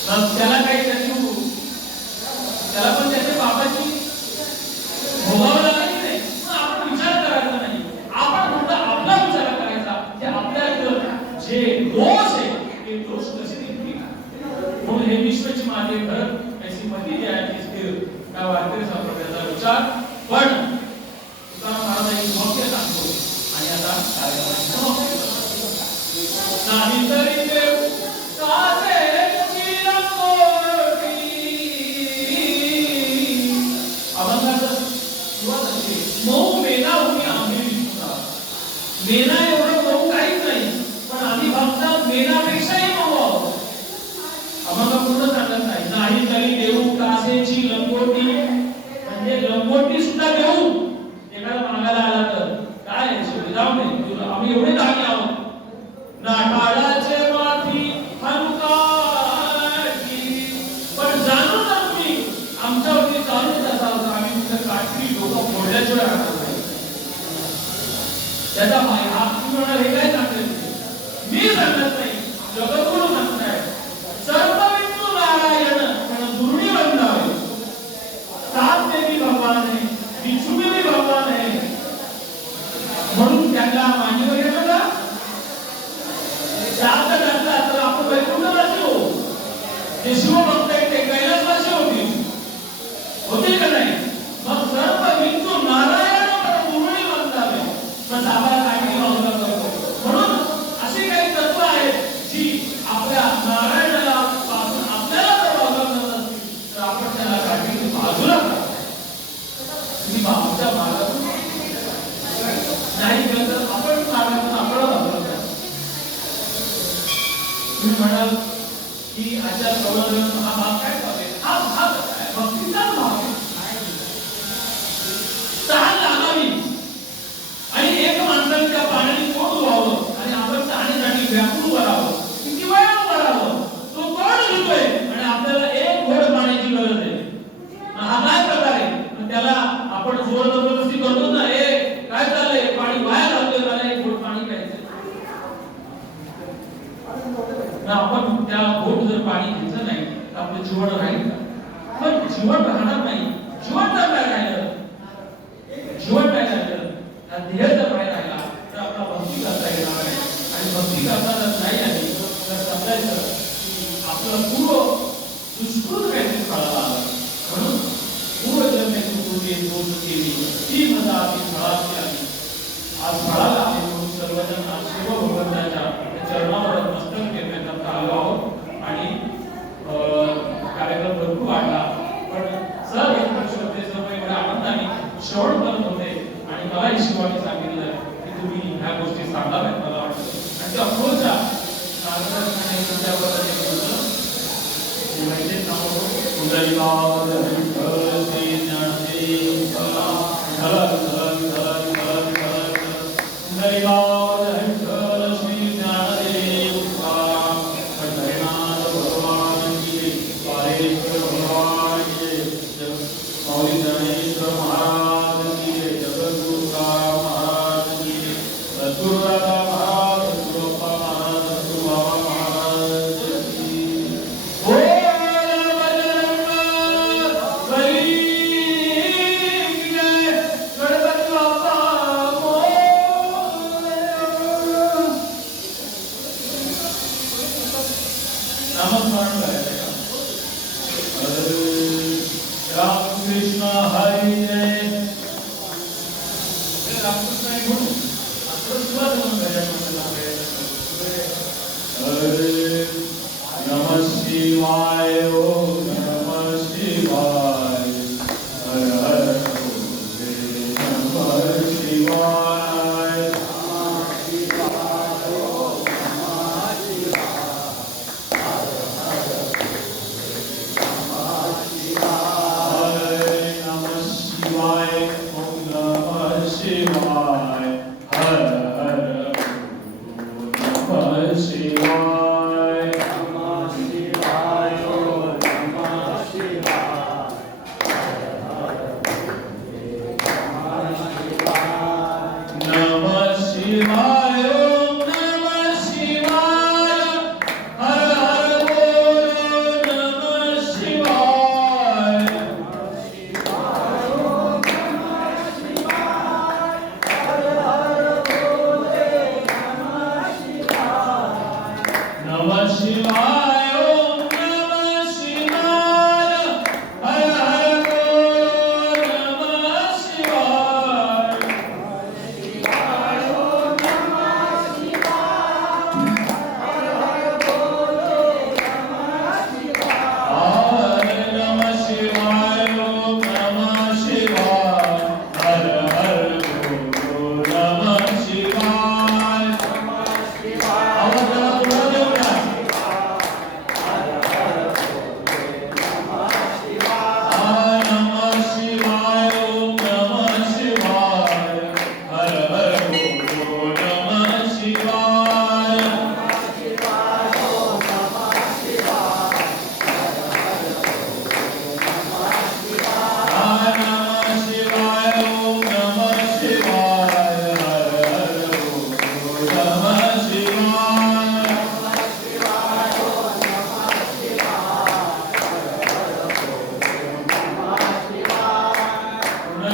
मग त्याला काही त्याला पण त्याच्या पापाची भोगावं लागत नाही. मग आपण विचार करायचा नाही. आपण फक्त आपला विचार करायचा की आपल्या जे दोष आहे ते दोष कसे निघतील. म्हणून हे विश्वची माझे घर ऐसी मती त्या वारकरी संप्रदायाचा विचार. पण तुकाराम महाराज एक वाक्य सांगतो आणि आता कार्यक्रम समाप्त. नाही तरी देव कासेची रंगोटी. अभंगाचा सुरुवात असते, मऊ मेना होती आम्ही विष्णुता. मेना एवढं मऊ काहीच नाही, पण आम्ही भक्त मेनापेक्षाही मऊ आहोत. अभंग पूर्ण सांगत नाही. नाही तरी देऊ कासेची लंगोटी, म्हणजे लंगोटी सुद्धा देऊ एखादा मागायला आला तर. काय सुविधा नाही, आम्ही एवढे दागी आहोत. नाठाळाचे माथी हनुकाटी, पण जाणून ना तुम्ही आमच्यावरती चालूच असाल तर आम्ही तुमच्या काठी डोकं फोडल्याशिवाय राहणार नाही. त्याचा माय हा तुम्ही म्हणाल हे काय सांगते, मी सांगत नाही, जगद्गुरु सांगताय. सर्वविष्णू नारायण म्हणून दुर्णी बंधावे, सात देवी भगवान है, विष्णू भी भगवान है, म्हणून त्यांना मान्य वगैरे का जास्त जास्त तर आपण वैकुंठवासी हो. जे शिवभक्त आहेत ते कैलासवासी होतील का नाही. मग सर्व विष्णू नारायण दुर्णी बंधावे, मग आम्हाला काही भावना करतो. म्हणून अशी काही तत्व आहेत जी आपल्या नारायणाला पासून आपल्याला जर भावना करत असतील तर आपण त्याला काठी बाजूला करतो. तुम्ही आमच्या मार्गातून नाही गेलं तर आपण मार्गातून आपल्याला बाजूला करतो. तुम्ही म्हणाल की आजच्या प्रबोधनातून हा भाग काय पाहिजे, हा भाग भक्तीचाच भाग आहे. तहान लागावी आणि एक माणसाने त्या पाण्याने पोट धुवावं आणि आपण तहानेसाठी व्याकुळ करावं, किती वेळ करावं. तो कोण घेतोय आणि आपल्याला एक घोड पाण्याची गरज आहे. हा काय प्रकार आहे. त्याला आपण जोर जबरदस्ती करतो ना, हे काय चाललंय, पाणी वाया घालतोय, मला एक घोड पाणी प्यायचं. आपण त्या घोट जर पाणी घ्यायचं नाही तर आपलं जीवन राहील का. पण जीवन राहणार नाही. जीवन जर काय राहिलं, जीवन काय राहिलं, ध्येय जर नाही राहिला तर आपला भक्ती करता येणार नाही. आणि भक्ती करता जर नाही आली तर समजायचं आपलं पूर्व दुष्कृत काहीतरी फळाला आलं. म्हणून पूर्वजन्मेची पूर्वी दोष केली ती मजा ती फळाची आली. आज फळाला आहे म्हणून सर्वजण आज शिव भगवंताच्या चरणावर मस्तक टेकण्याकरता आलो आहोत. आणि कार्यक्रम भरपूर वाढला, पण सर एक प्रश्न होते, सर्व एवढ्या आनंदाने श्रवण करत होते आणि मला ही शिवानी सांगितलं की तुम्ही ह्या गोष्टी सांगाव्यात मला वाटतं. आणि त्या अप्रोचच्या मार्गदर्शनाने तुमच्याबद्दल एक बोललं माहिती सांगतो. कुंडलिकावर विठ्ठल श्री ज्ञानदेव धर धर धर धर धर कुंडलिकावर विठ्ठल श्री ज्ञानदेव पंढरीनाथ भगवान की पारेश्वर भगवान की मौली गणेश्वर महाराज की जगद्गुरु महाराज की सद्गुरु दादा महाराज, सद्गुरुप्पा महाराज, सद्गुरु बाबा महाराज की नामस्मरण करायचं का. राम कृष्ण हरी जय. रामकृष्ण आहे म्हणून असं सुरुवात म्हणून हरे नमः शिवाय, ओम नमः शिवाय, हर हर नमः शिवाय, शिवाय नमः शिवाय, ओम नमः शिवाय.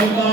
साहेब